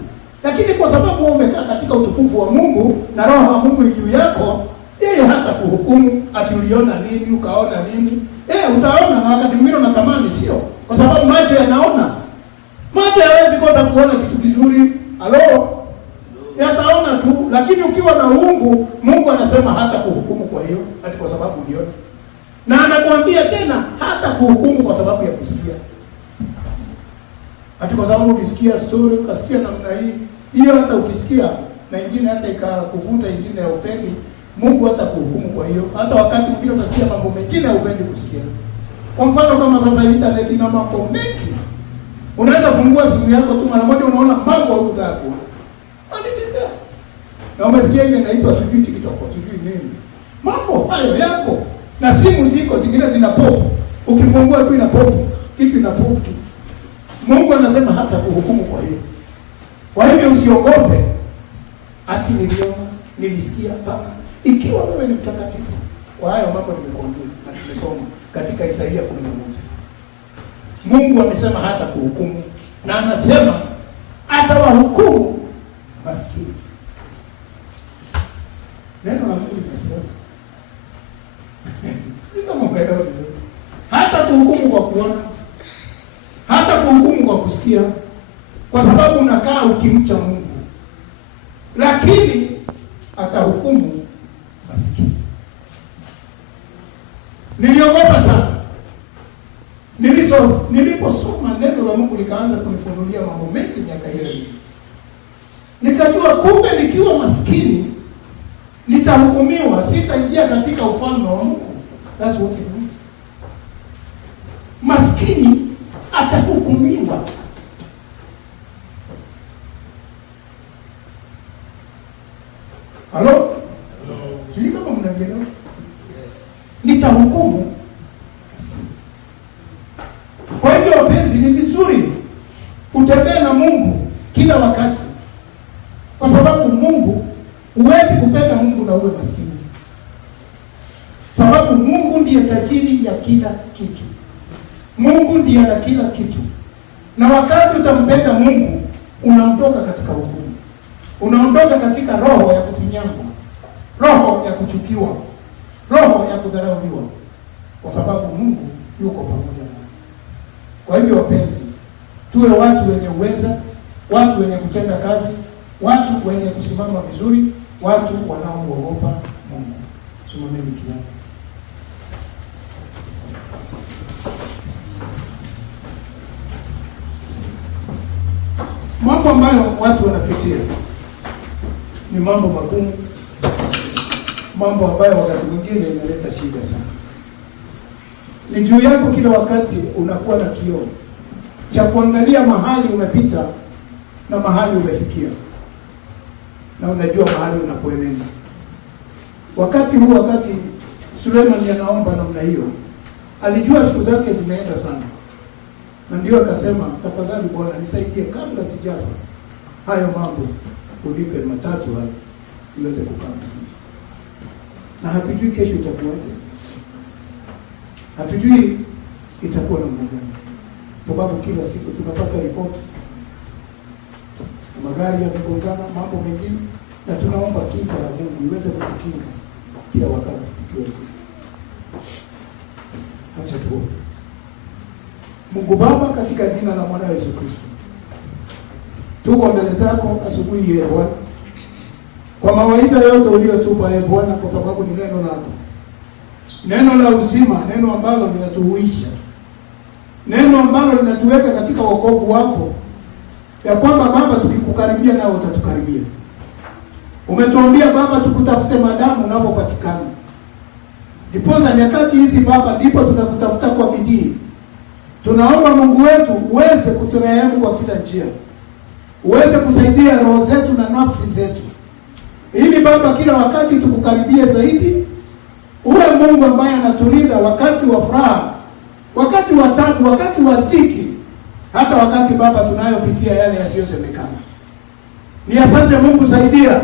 Lakini kwa sababu wewe umekaa katika utukufu wa Mungu na roho wa Mungu juu yako, yeye hata kuhukumu ati uliona nini, ukaona nini. Utaona, na wakati mwingine unatamani, sio? Kwa sababu macho yanaona. Macho hayawezi kosa kuona kitu kizuri. Halo? Yataona tu, lakini ukiwa na Mungu anasema hata kuhukumu kwa hiyo, ati kwa sababu uliona. Na anakuambia tena hata kuhukumu kwa sababu ya kusikia. Ati kwa sababu ukisikia story, ukasikia namna hii, hiyo hata ukisikia na ingine hata ikakuvuta ingine ya upendi, Mungu hata kuhukumu kwa hiyo. Hata wakati mwingine utasikia mambo mengine upendi kusikia. Kwa mfano kama sasa internet ina mambo mengi. Unaweza fungua simu yako tu mara moja unaona mambo hukutaka kuona. Andikia. Na umesikia ile inaitwa tujui TikTok, tujui nini. Mambo hayo yako. Na simu ziko zingine zina pop. Ukifungua tu ina pop, kitu ina pop tu. Mungu anasema hata kuhukumu kwa hiyo. Kwa hivyo usiogope ati niliona, nilisikia hapana. Ikiwa wewe ni mtakatifu, kwa hayo mambo nimekuambia na tumesoma katika Isaia 11. Mungu amesema hata kuhukumu, na anasema atawahukumu maskini. Neno la Mungu linasema sio kama umeelewa vizuri. Hata kuhukumu kwa kuona, hata kuhukumu kwa kusikia, kwa sababu unakaa ukimcha Mungu. Lakini atahukumu maskini. Niliogopa sana niliposoma neno la Mungu likaanza kunifunulia mambo mengi miaka hiyo. Nikajua kumbe nikiwa maskini nitahukumiwa, sitaingia katika ufalme wa Mungu. That's what it means. Maskini atahukumiwa. Halo? Sio kama mnaelewa? Yes. Nitahukumu. Kwa hivyo wapenzi, ni vizuri utembee na Mungu kila wakati. Kwa sababu Mungu, huwezi kupenda Mungu na uwe maskini. Sababu Mungu ndiye tajiri ya kila kitu. Mungu ndiye ana kila kitu. Na wakati utampenda Mungu, unaondoka katika hukumu. Unaondoka katika roho ya kufinyangwa, roho ya kuchukiwa, roho ya kudharauliwa, kwa sababu Mungu yuko pamoja nawe. Kwa hivyo wapenzi, tuwe watu wenye uweza, watu wenye kutenda kazi, watu wenye kusimama vizuri, watu wanaoogopa Mungu. Simameni tuombe. Mambo ambayo watu wanapitia ni mambo magumu, mambo ambayo wakati mwingine inaleta shida sana. Ni juu yako kila wakati unakuwa na kioo cha kuangalia mahali umepita na mahali umefikia, na unajua mahali unapoenda. Wakati Suleiman anaomba namna hiyo, alijua siku zake zimeenda sana. Na ndio akasema, tafadhali Bwana nisaidie kabla sijafa, hayo mambo unipe matatu hayo niweze kukaa. Na hatujui kesho itakuwaje, hatujui itakuwa namna gani, sababu kila siku tunapata ripoti, magari yamegongana, mambo mengine, na tunaomba kinga ya Mungu iweze kutukinga kila wakati tukiwa hivi. Acha tuombe. Mungu Baba, katika jina la mwana Yesu Kristo, tuko mbele zako asubuhi hii Bwana, kwa mawaidha yote uliyotupa Bwana, kwa sababu ni neno lako, neno la uzima, neno ambalo linatuhuisha, neno ambalo linatuweka katika wokovu wako, ya kwamba Baba tukikukaribia nao utatukaribia. Umetuambia Baba tukutafute madamu unapopatikana. Ndiposa nyakati hizi Baba ndipo tunakutafuta kwa bidii. Tunaomba Mungu wetu uweze kuturehemu kwa kila njia, uweze kusaidia roho zetu na nafsi zetu, ili Baba kila wakati tukukaribie zaidi. Uwe Mungu ambaye anatulinda wakati wa furaha, wakati wa taabu, wakati wa dhiki, hata wakati Baba tunayopitia yale yasiyosemekana. Ni asante Mungu, saidia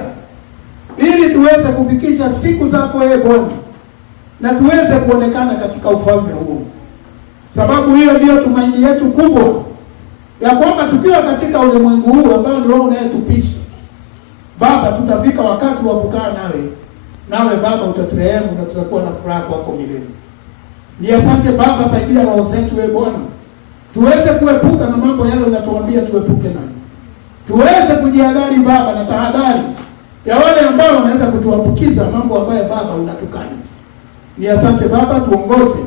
ili tuweze kufikisha siku zako Bwana, na tuweze kuonekana katika ufalme huo, sababu hiyo ndio tumaini yetu kubwa, ya kwamba tukiwa katika ulimwengu huu ambao ndio unayetupisha Baba, tutafika wakati wa kukaa nawe Baba utaturehemu na tutakuwa na furaha kwako milele. Ni asante Baba, saidia roho zetu Bwana, tuweze kuepuka na mambo yale unatuambia tuepuke nayo. Tuweze kujihadhari Baba na tahadhari ya wale ambao wanaweza kutuambukiza mambo ambayo Baba unatukana. Ni asante Baba, tuongoze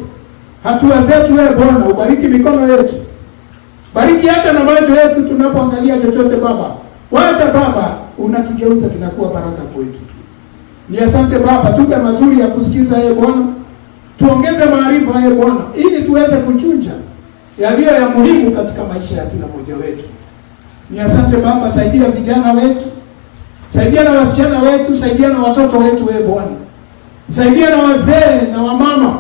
hatua zetu Bwana, ubariki mikono yetu, bariki hata na macho yetu tunapoangalia chochote Baba. Wacha Baba unakigeuza kinakuwa baraka kwetu. Ni asante Baba, tupe mazuri ya kusikiza Bwana, tuongeze maarifa Bwana, ili tuweze kuchunja yaliyo ya muhimu katika maisha ya kila mmoja wetu. Ni asante Baba, saidia vijana wetu, saidia na wasichana wetu, saidia na watoto wetu Bwana, saidia na wazee na wamama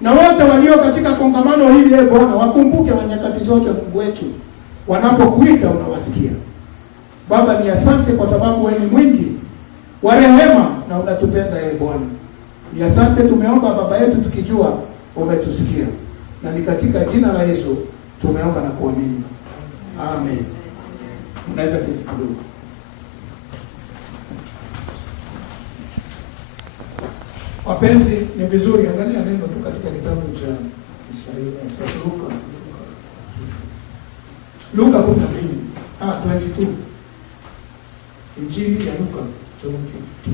na wote walio katika kongamano hili Bwana, wakumbuke wa nyakati zote Mungu wetu, wanapokuita unawasikia. Baba ni asante kwa sababu wewe ni mwingi wa rehema na unatupenda Bwana. Ni asante, tumeomba Baba yetu tukijua umetusikia, na ni katika jina la Yesu tumeomba na kuamini. Amen. Unaweza keti kidogo. Wapenzi, ni vizuri angalia neno tu katika kitabu cha Isaia cha Luka 22. Injili ya Luka 22.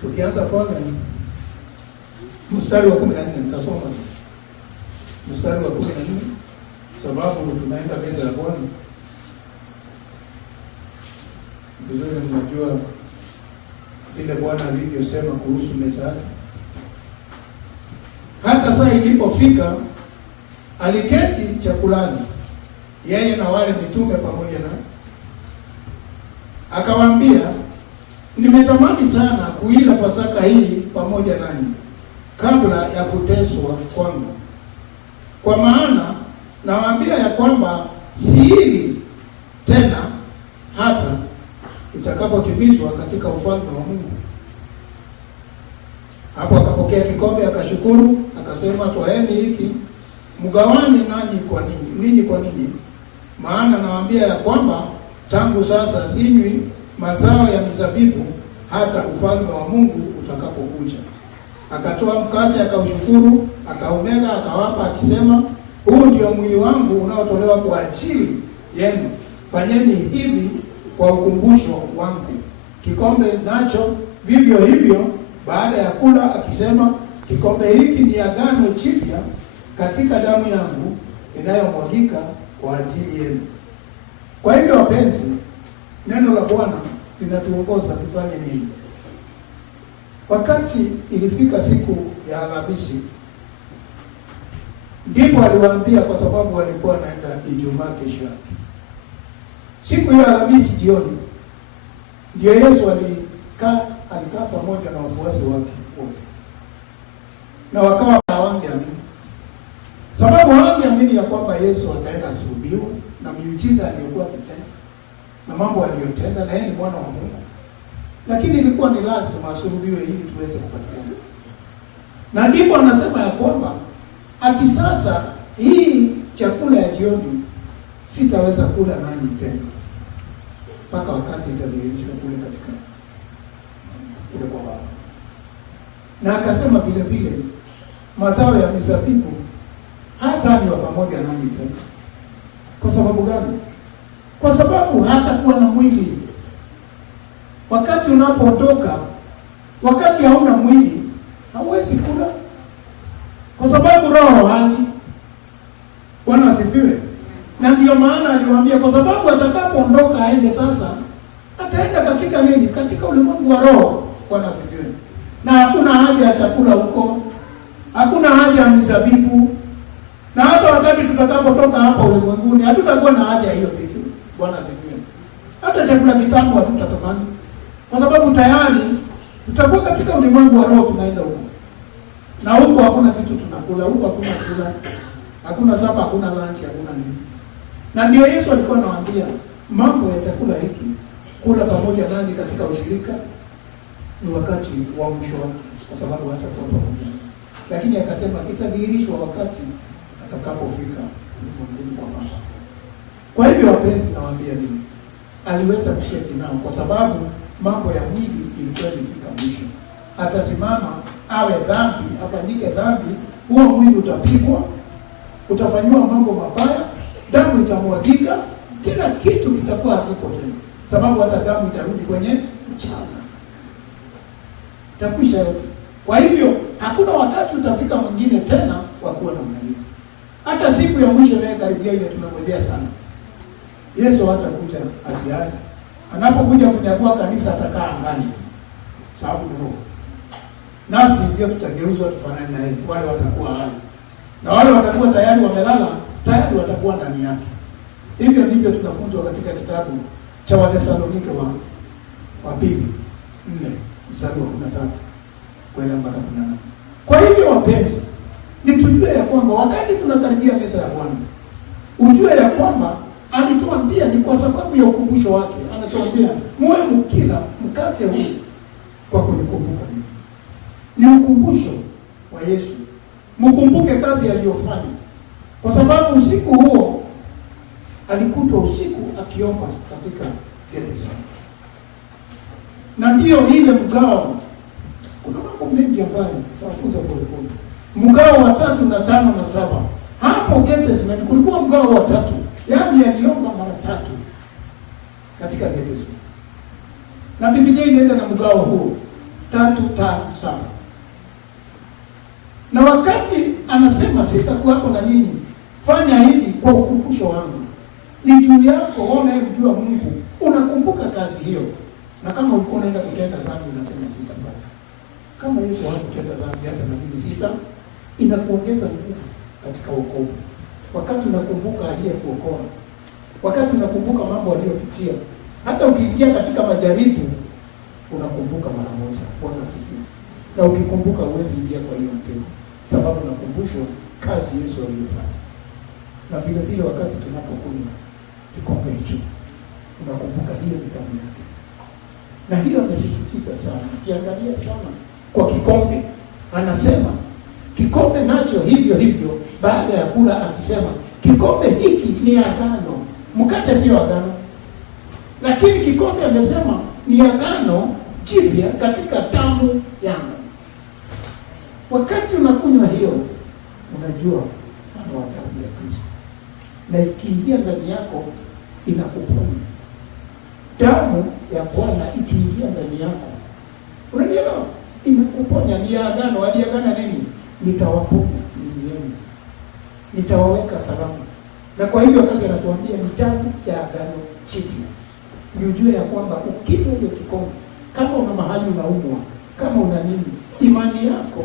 Tukianza pale mstari wa 14, nitasoma mstari wa 14 sababu tunaenda meza ya Bwana. Vizuri mnajua vile Bwana alivyosema kuhusu meza yake. Hata saa ilipofika aliketi chakulani, yeye na wale mitume pamoja na akawaambia, nimetamani sana kuila Pasaka hii pamoja nanyi kabla ya kuteswa kwangu. Kwa maana nawaambia ya kwamba siili tena hata itakapotimizwa katika ufalme wa Mungu. Hapo akapokea kikombe, akashukuru, akasema, twaeni hiki mgawanye ninyi kwa ninyi, maana nawaambia ya kwamba tangu sasa sinywi mazao ya mizabibu hata ufalme wa Mungu utakapokuja. Akatoa mkate, akaushukuru, akaumega, akawapa akisema, huu ndio mwili wangu unaotolewa kwa ajili yenu, fanyeni hivi kwa ukumbusho wangu. Kikombe nacho vivyo hivyo baada ya kula, akisema, kikombe hiki ni agano jipya katika damu yangu inayomwagika kwa ajili yenu. Kwa hivyo wapenzi, neno la Bwana linatuongoza tufanye nini? Wakati ilifika siku ya Alhamisi, Ndipo aliwaambia, kwa sababu walikuwa wanaenda Ijumaa kesho yake. Siku ya Alhamisi jioni ndio Yesu alikaa pamoja na wafuasi wake wote, na wakawa hawangeamini, sababu hawangeamini ya kwamba Yesu ataenda kusulubiwa na miujiza aliyokuwa akitenda na mambo aliyotenda, na yeye ni mwana wa Mungu. Lakini ilikuwa ni lazima asulubiwe ili tuweze kupatikana. Na ndipo anasema ya kwamba ati sasa hii chakula ya jioni sitaweza kula nanyi tena mpaka wakati itadhihirishwa kule katika kule kwa Baba. Na akasema vile vile mazao ya mizabibu hatanywa pamoja nanyi tena. Kwa sababu gani? Kwa sababu hatakuwa na mwili. Wakati unapotoka, wakati hauna mwili, hauwezi kula, kwa sababu roho hali. Bwana asifiwe. Na ndio maana aliwaambia, kwa sababu atakapoondoka aende sasa, ataenda katika nini? Katika ulimwengu wa roho. Bwana asifiwe. Na hakuna haja ya chakula huko, hakuna haja ya mizabibu, na hata wakati tutakapotoka hapa ulimwenguni hatutakuwa na haja hiyo vitu. Bwana asifiwe. Hata chakula kitamu hatutatamani, kwa sababu tayari tutakuwa katika ulimwengu wa roho, tunaenda huko. Na huko hakuna kitu tunakula, huko hakuna kula, hakuna sapa, hakuna lunch, hakuna nini. Na ndio Yesu alikuwa anawaambia mambo ya chakula hiki, kula pamoja nani katika ushirika, ni wakati wa mwisho wake, kwa sababu hatakuwa pamoja. Lakini akasema kitadhihirishwa wakati atakapofika ulimwenguni kwa Baba. Kwa hivyo wapenzi, nawaambia nini? Aliweza kuketi nao kwa sababu mambo ya mwili ilikuwa imefika mwisho. Atasimama awe dhambi, afanyike dhambi, huo mwili utapigwa, utafanywa mambo mabaya, damu itamwagika, kila kitu kitakuwa hakipo tena, sababu hata damu itarudi kwenye mchanga, itakwisha yote. Kwa hivyo hakuna wakati utafika mwingine tena wa kuwa namna hiyo. Hata siku ya mwisho naye karibia ile tunangojea sana. Yesu hatakuja atiari. Anapokuja kunyakua kanisa atakaa angani tu, sababu ni roho. Nasi ndio tutageuzwa tufanane na yeye. Wale watakuwa hai, na wale watakuwa tayari wamelala, tayari watakuwa ndani yake. Hivyo ndivyo tunafunzwa katika kitabu cha Wathesalonike wa pili 4:13 kwenda mpaka 18. Kwa hivyo wapenzi, nitujue ya kwamba wakati tunakaribia meza ya Bwana, ujue ya kwamba alituambia ni kwa sababu ya ukumbusho wake. Anatuambia muwe mkila mkate huu kwa kunikumbuka mimi. Ni ukumbusho wa Yesu. Mkumbuke kazi aliyofanya, kwa sababu usiku huo alikutwa usiku akiomba katika Getsemani. Na ndio ile mgao, kuna mambo mengi ambayo tutafunza polepole. Mgao wa 3 na 5 na 7 hapo Getsemani kulikuwa mgao wa 3, yaani aliomba mara 3 katika Getsemani. Na Biblia inaenda na mgao huo 3, 5, 7. Na wakati anasema sitakuwa hapo na nyinyi, fanya hivi kwa ukumbusho wangu. Ni juu yako wewe mjua Mungu, unakumbuka kazi hiyo. Na kama ulikuwa unaenda kutenda dhambi unasema sitafanya. Kama Yesu hakutenda dhambi, hata na mimi sita, inakuongeza nguvu katika wokovu. Wakati unakumbuka aliyekuokoa, wakati unakumbuka mambo aliyopitia, hata ukiingia katika majaribu unakumbuka mara moja. Bwana asifiwe. Na ukikumbuka uwezi ingia kwa hiyo mtego, sababu unakumbushwa kazi Yesu aliyofanya. Na vile vile wakati tunapokunywa kikombe hicho, unakumbuka hiyo ni damu yake. Na hiyo amesisitiza sana. Ukiangalia sana kwa kikombe, anasema kikombe nacho hivyo hivyo, baada ya kula akisema kikombe hiki ni agano. Mkate sio agano, lakini kikombe amesema ni agano jipya katika damu yangu. Wakati unakunywa hiyo, unajua mfano wa damu ya Kristo, na ikiingia ndani yako inakuponya. Damu ya Bwana ikiingia ndani yako, unanielewa, inakuponya. Ni agano. Aliagana nini? Nitawaponya ninyi wenu, nitawaweka salama. Na kwa hivyo wakati anatuambia ni damu ya agano jipya, ujue ya kwamba ukinywa hiyo kikombe, kama una mahali unaumwa, kama una nini, imani yako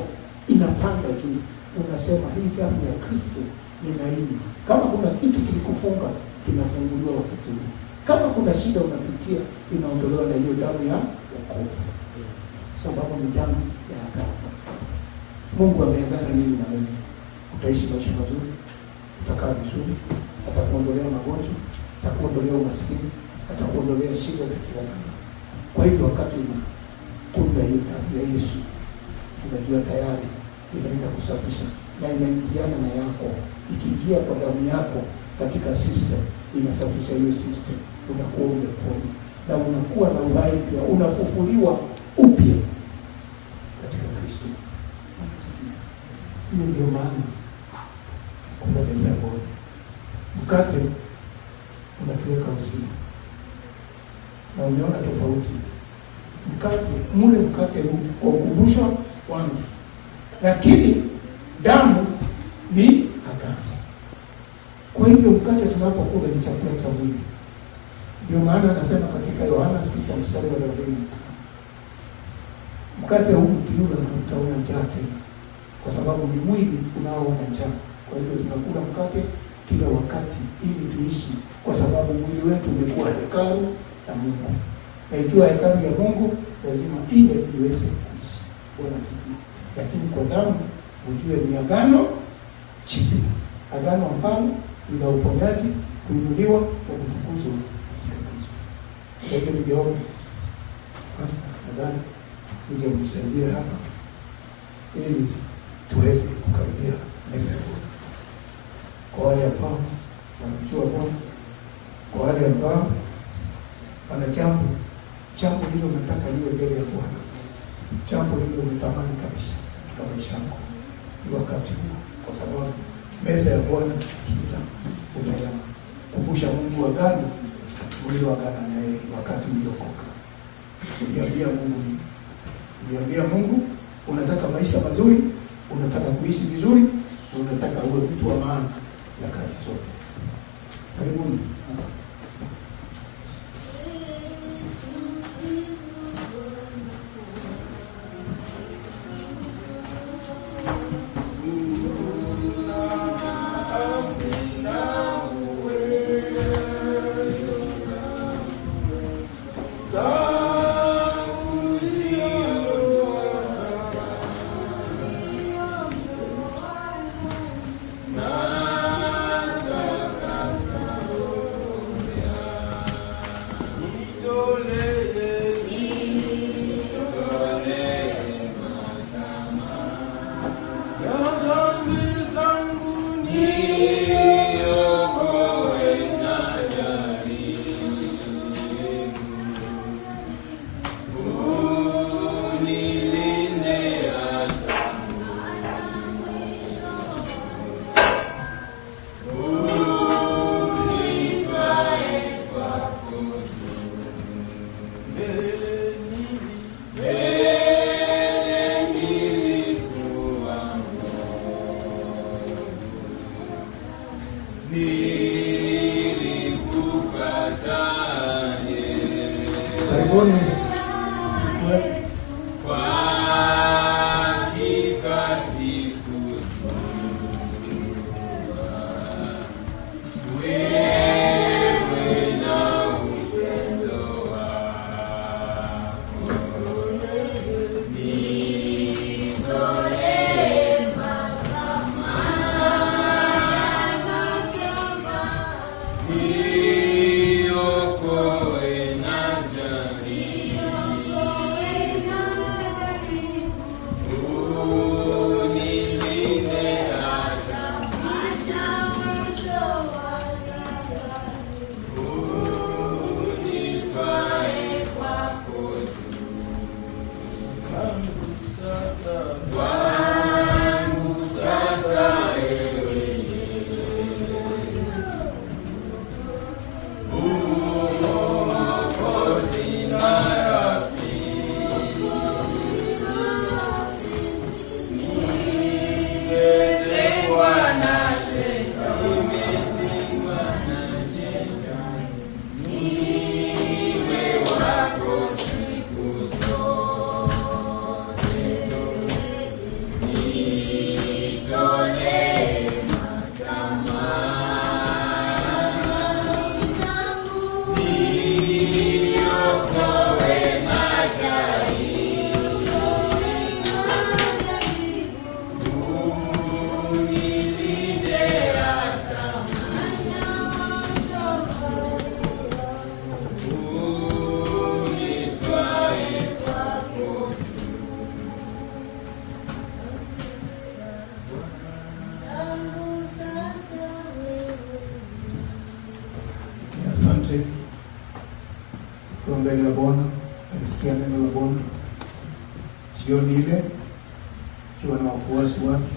inapanda juu, unasema hii damu ya Kristo ninaini. Kama kuna kitu kilikufunga kinafunguliwa wakati huu. Kama kuna shida unapitia inaondolewa na hiyo damu ya wokovu, sababu ni damu ya agano. Mungu ameagana nini na wewe? Utaishi maisha mazuri, utakaa vizuri, atakuondolea magonjwa, atakuondolea umaskini, atakuondolea shida za kila namna. Kwa hivyo wakati unakunywa hiyo damu ya Yesu, unajua tayari inaenda kusafisha na inaingiana na yako. Ikiingia kwa damu yako katika system, inasafisha hiyo system, unakuwa umepona na unakuwa na uhai pia, unafufuliwa upya katika Kristo. Hiyo ndio maana kuna meza ya Bwana. Mkate unatuweka uzima, na umeona tofauti mkate mule, mkate huu kwa ukumbusho wangu, lakini damu ni agano. Kwa hivyo mkate tunapokula ni chakula cha mwili. Ndio maana anasema katika Yohana 6 mstari wa 40, mkate huu mkiula utaona njaa tena, kwa sababu ni mwili unaoona njaa. Kwa hivyo tunakula mkate kila wakati ili tuishi, kwa sababu mwili wetu umekuwa hekalu la Mungu, na ikiwa hekalu ya Mungu lazima ile iweze kuishi. Bwana asifiwe. Lakini kwa damu ujue ni agano jipya, agano ambalo lina uponyaji, kuinuliwa na kutukuzwa katika Kristo. Kwa hivyo ningeomba Pastor nadhani ningemsaidia hapa ili tuweze kukaribia meza ya Bwana. Kwa wale ambao wanamjua Bwana, kwa wale ambao wana jambo hilo nataka liwe mbele ya Bwana, jambo hilo unatamani kabisa katika maisha yako, ni wakati huu, kwa sababu meza ya Bwana kila unayakumbusha Mungu agano ulioagana naye wakati uliokoka. Uliambia Mungu nini? Uliambia Mungu unataka maisha mazuri, unataka kuishi vizuri, unataka uwe mtu wa maana nyakati zote. Karibuni. Karibuni. Kwa hakika sikujua wewe na upendo wako, nitolee masamaha, niokoe na jamii. mbele ya Bwana, alisikia neno la Bwana jioni ile, tukiwa na wafuasi wake.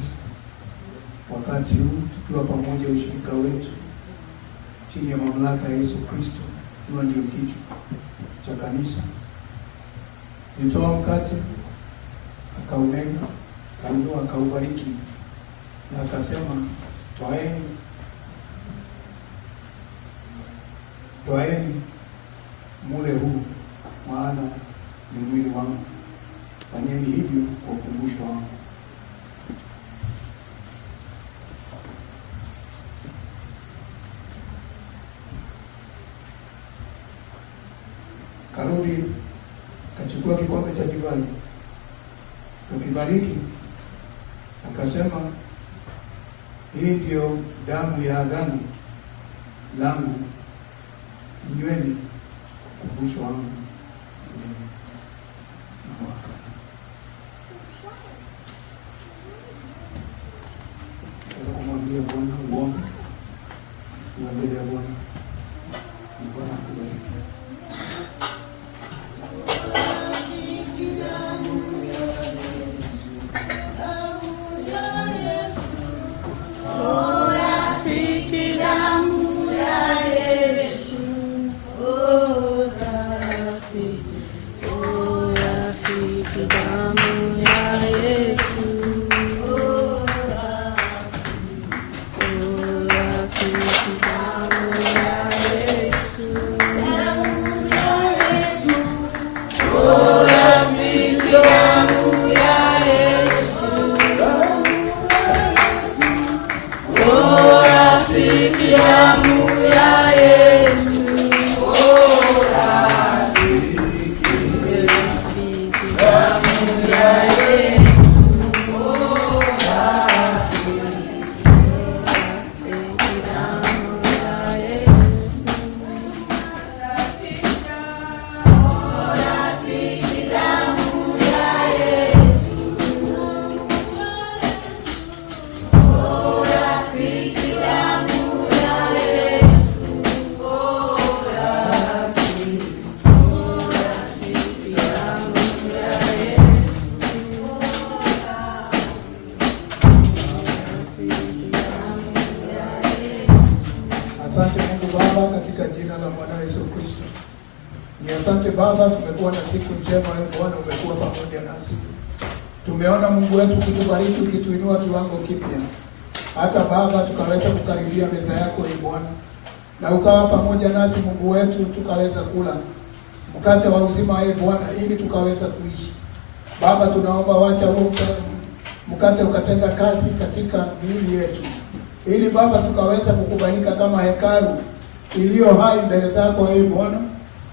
Wakati huu tukiwa pamoja, ushirika wetu chini ya mamlaka ya Yesu Kristo, tukiwa ndio kichwa cha kanisa. Nitoa mkate, akaumega, akainua, akaubariki na akasema, twaeni mule huu, maana ni mwili wangu. Fanyeni hivyo kwa ukumbusho wangu. Karudi, kachukua kikombe cha divai, kakibariki, akasema, hii ndio damu ya agano langu, nyweni ukumbusho wangu. Sasa kumwambia Bwana, uombe mbele ya Bwana, Bwana akubariki. Asante Mungu Baba, katika jina la Bwana Yesu Kristo. Ni asante Baba, tumekuwa na siku njema. Bwana, umekuwa pamoja nasi. Tumeona Mungu wetu kutubariki, ukituinua kiwango kipya. Hata Baba tukaweza kukaribia meza yako Bwana, na ukawa pamoja nasi Mungu wetu, tukaweza kula mkate wa uzima Bwana, ili tukaweza kuishi. Baba, tunaomba wacha huo mkate ukatenda kazi katika miili yetu, ili Baba tukaweza kukubalika kama hekalu iliyo hai mbele zako Bwana,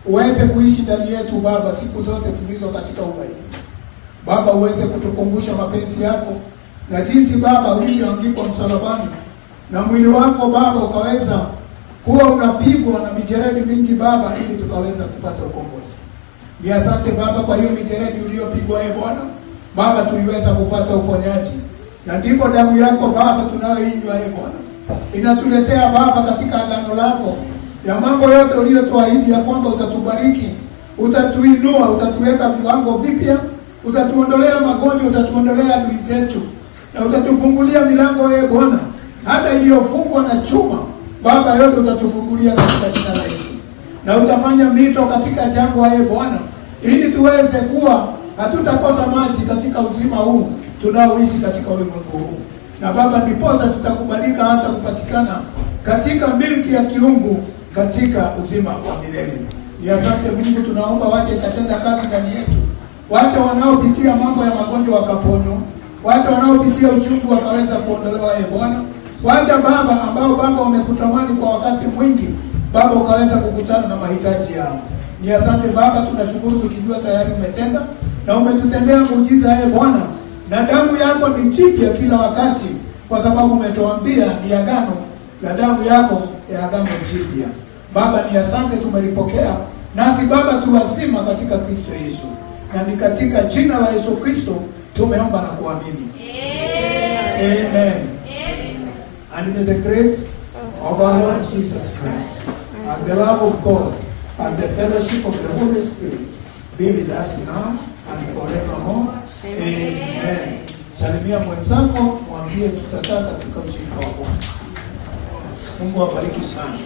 uweze kuishi ndani yetu Baba siku zote tulizo katika uhai. Baba, uweze kutukumbusha mapenzi yako na jinsi Baba ulivyoangikwa msalabani, na mwili wako Baba ukaweza kuwa unapigwa na mijeredi mingi Baba, ili tukaweza kupata ukombozi. Ni asante Baba kwa hiyo mijeredi uliyopigwa Bwana. Baba, tuliweza kupata uponyaji, na ndipo damu yako Baba tunayoinywa Bwana inatuletea Baba katika agano lako ya mambo yote uliyotuahidi ya kwamba utatubariki, utatuinua, utatuweka viwango vipya, utatuondolea magonjwa, utatuondolea adui zetu, na utatufungulia milango Bwana hata iliyofungwa na chuma Baba, yote utatufungulia katika jina la Yesu, na utafanya mito katika jangwa Bwana, ili tuweze kuwa hatutakosa maji katika uzima huu tunaoishi katika ulimwengu huu. Na Baba, ndiposa tutakubalika hata kupatikana katika milki ya kiungu katika uzima wa milele. Ni asante Mungu, tunaomba waje katenda kazi ndani yetu. Wacha wanaopitia mambo ya magonjwa wakaponywa, wacha wanaopitia uchungu wakaweza kuondolewa Bwana. Wacha Baba ambao Baba wamekutamani kwa wakati mwingi Baba ukaweza kukutana na mahitaji yao. Ni asante Baba, tunashukuru tukijua tayari umetenda na umetutendea muujiza Bwana, na damu yako ni jipya kila wakati, kwa sababu umetuambia ni agano la damu yako ya agano jipya. Baba, ni asante, tumelipokea nasi Baba tuwasima katika Kristo Yesu, na ni katika jina la Yesu Kristo tumeomba na kuamini. Amen. Amen. And may the grace of our Lord Jesus Christ and the love of God and the fellowship of the Holy Spirit be with us now and forevermore. Amen. Salimia mwenzako, mwambie tutakaa katika ushirika wa Bwana. Mungu awabariki sana.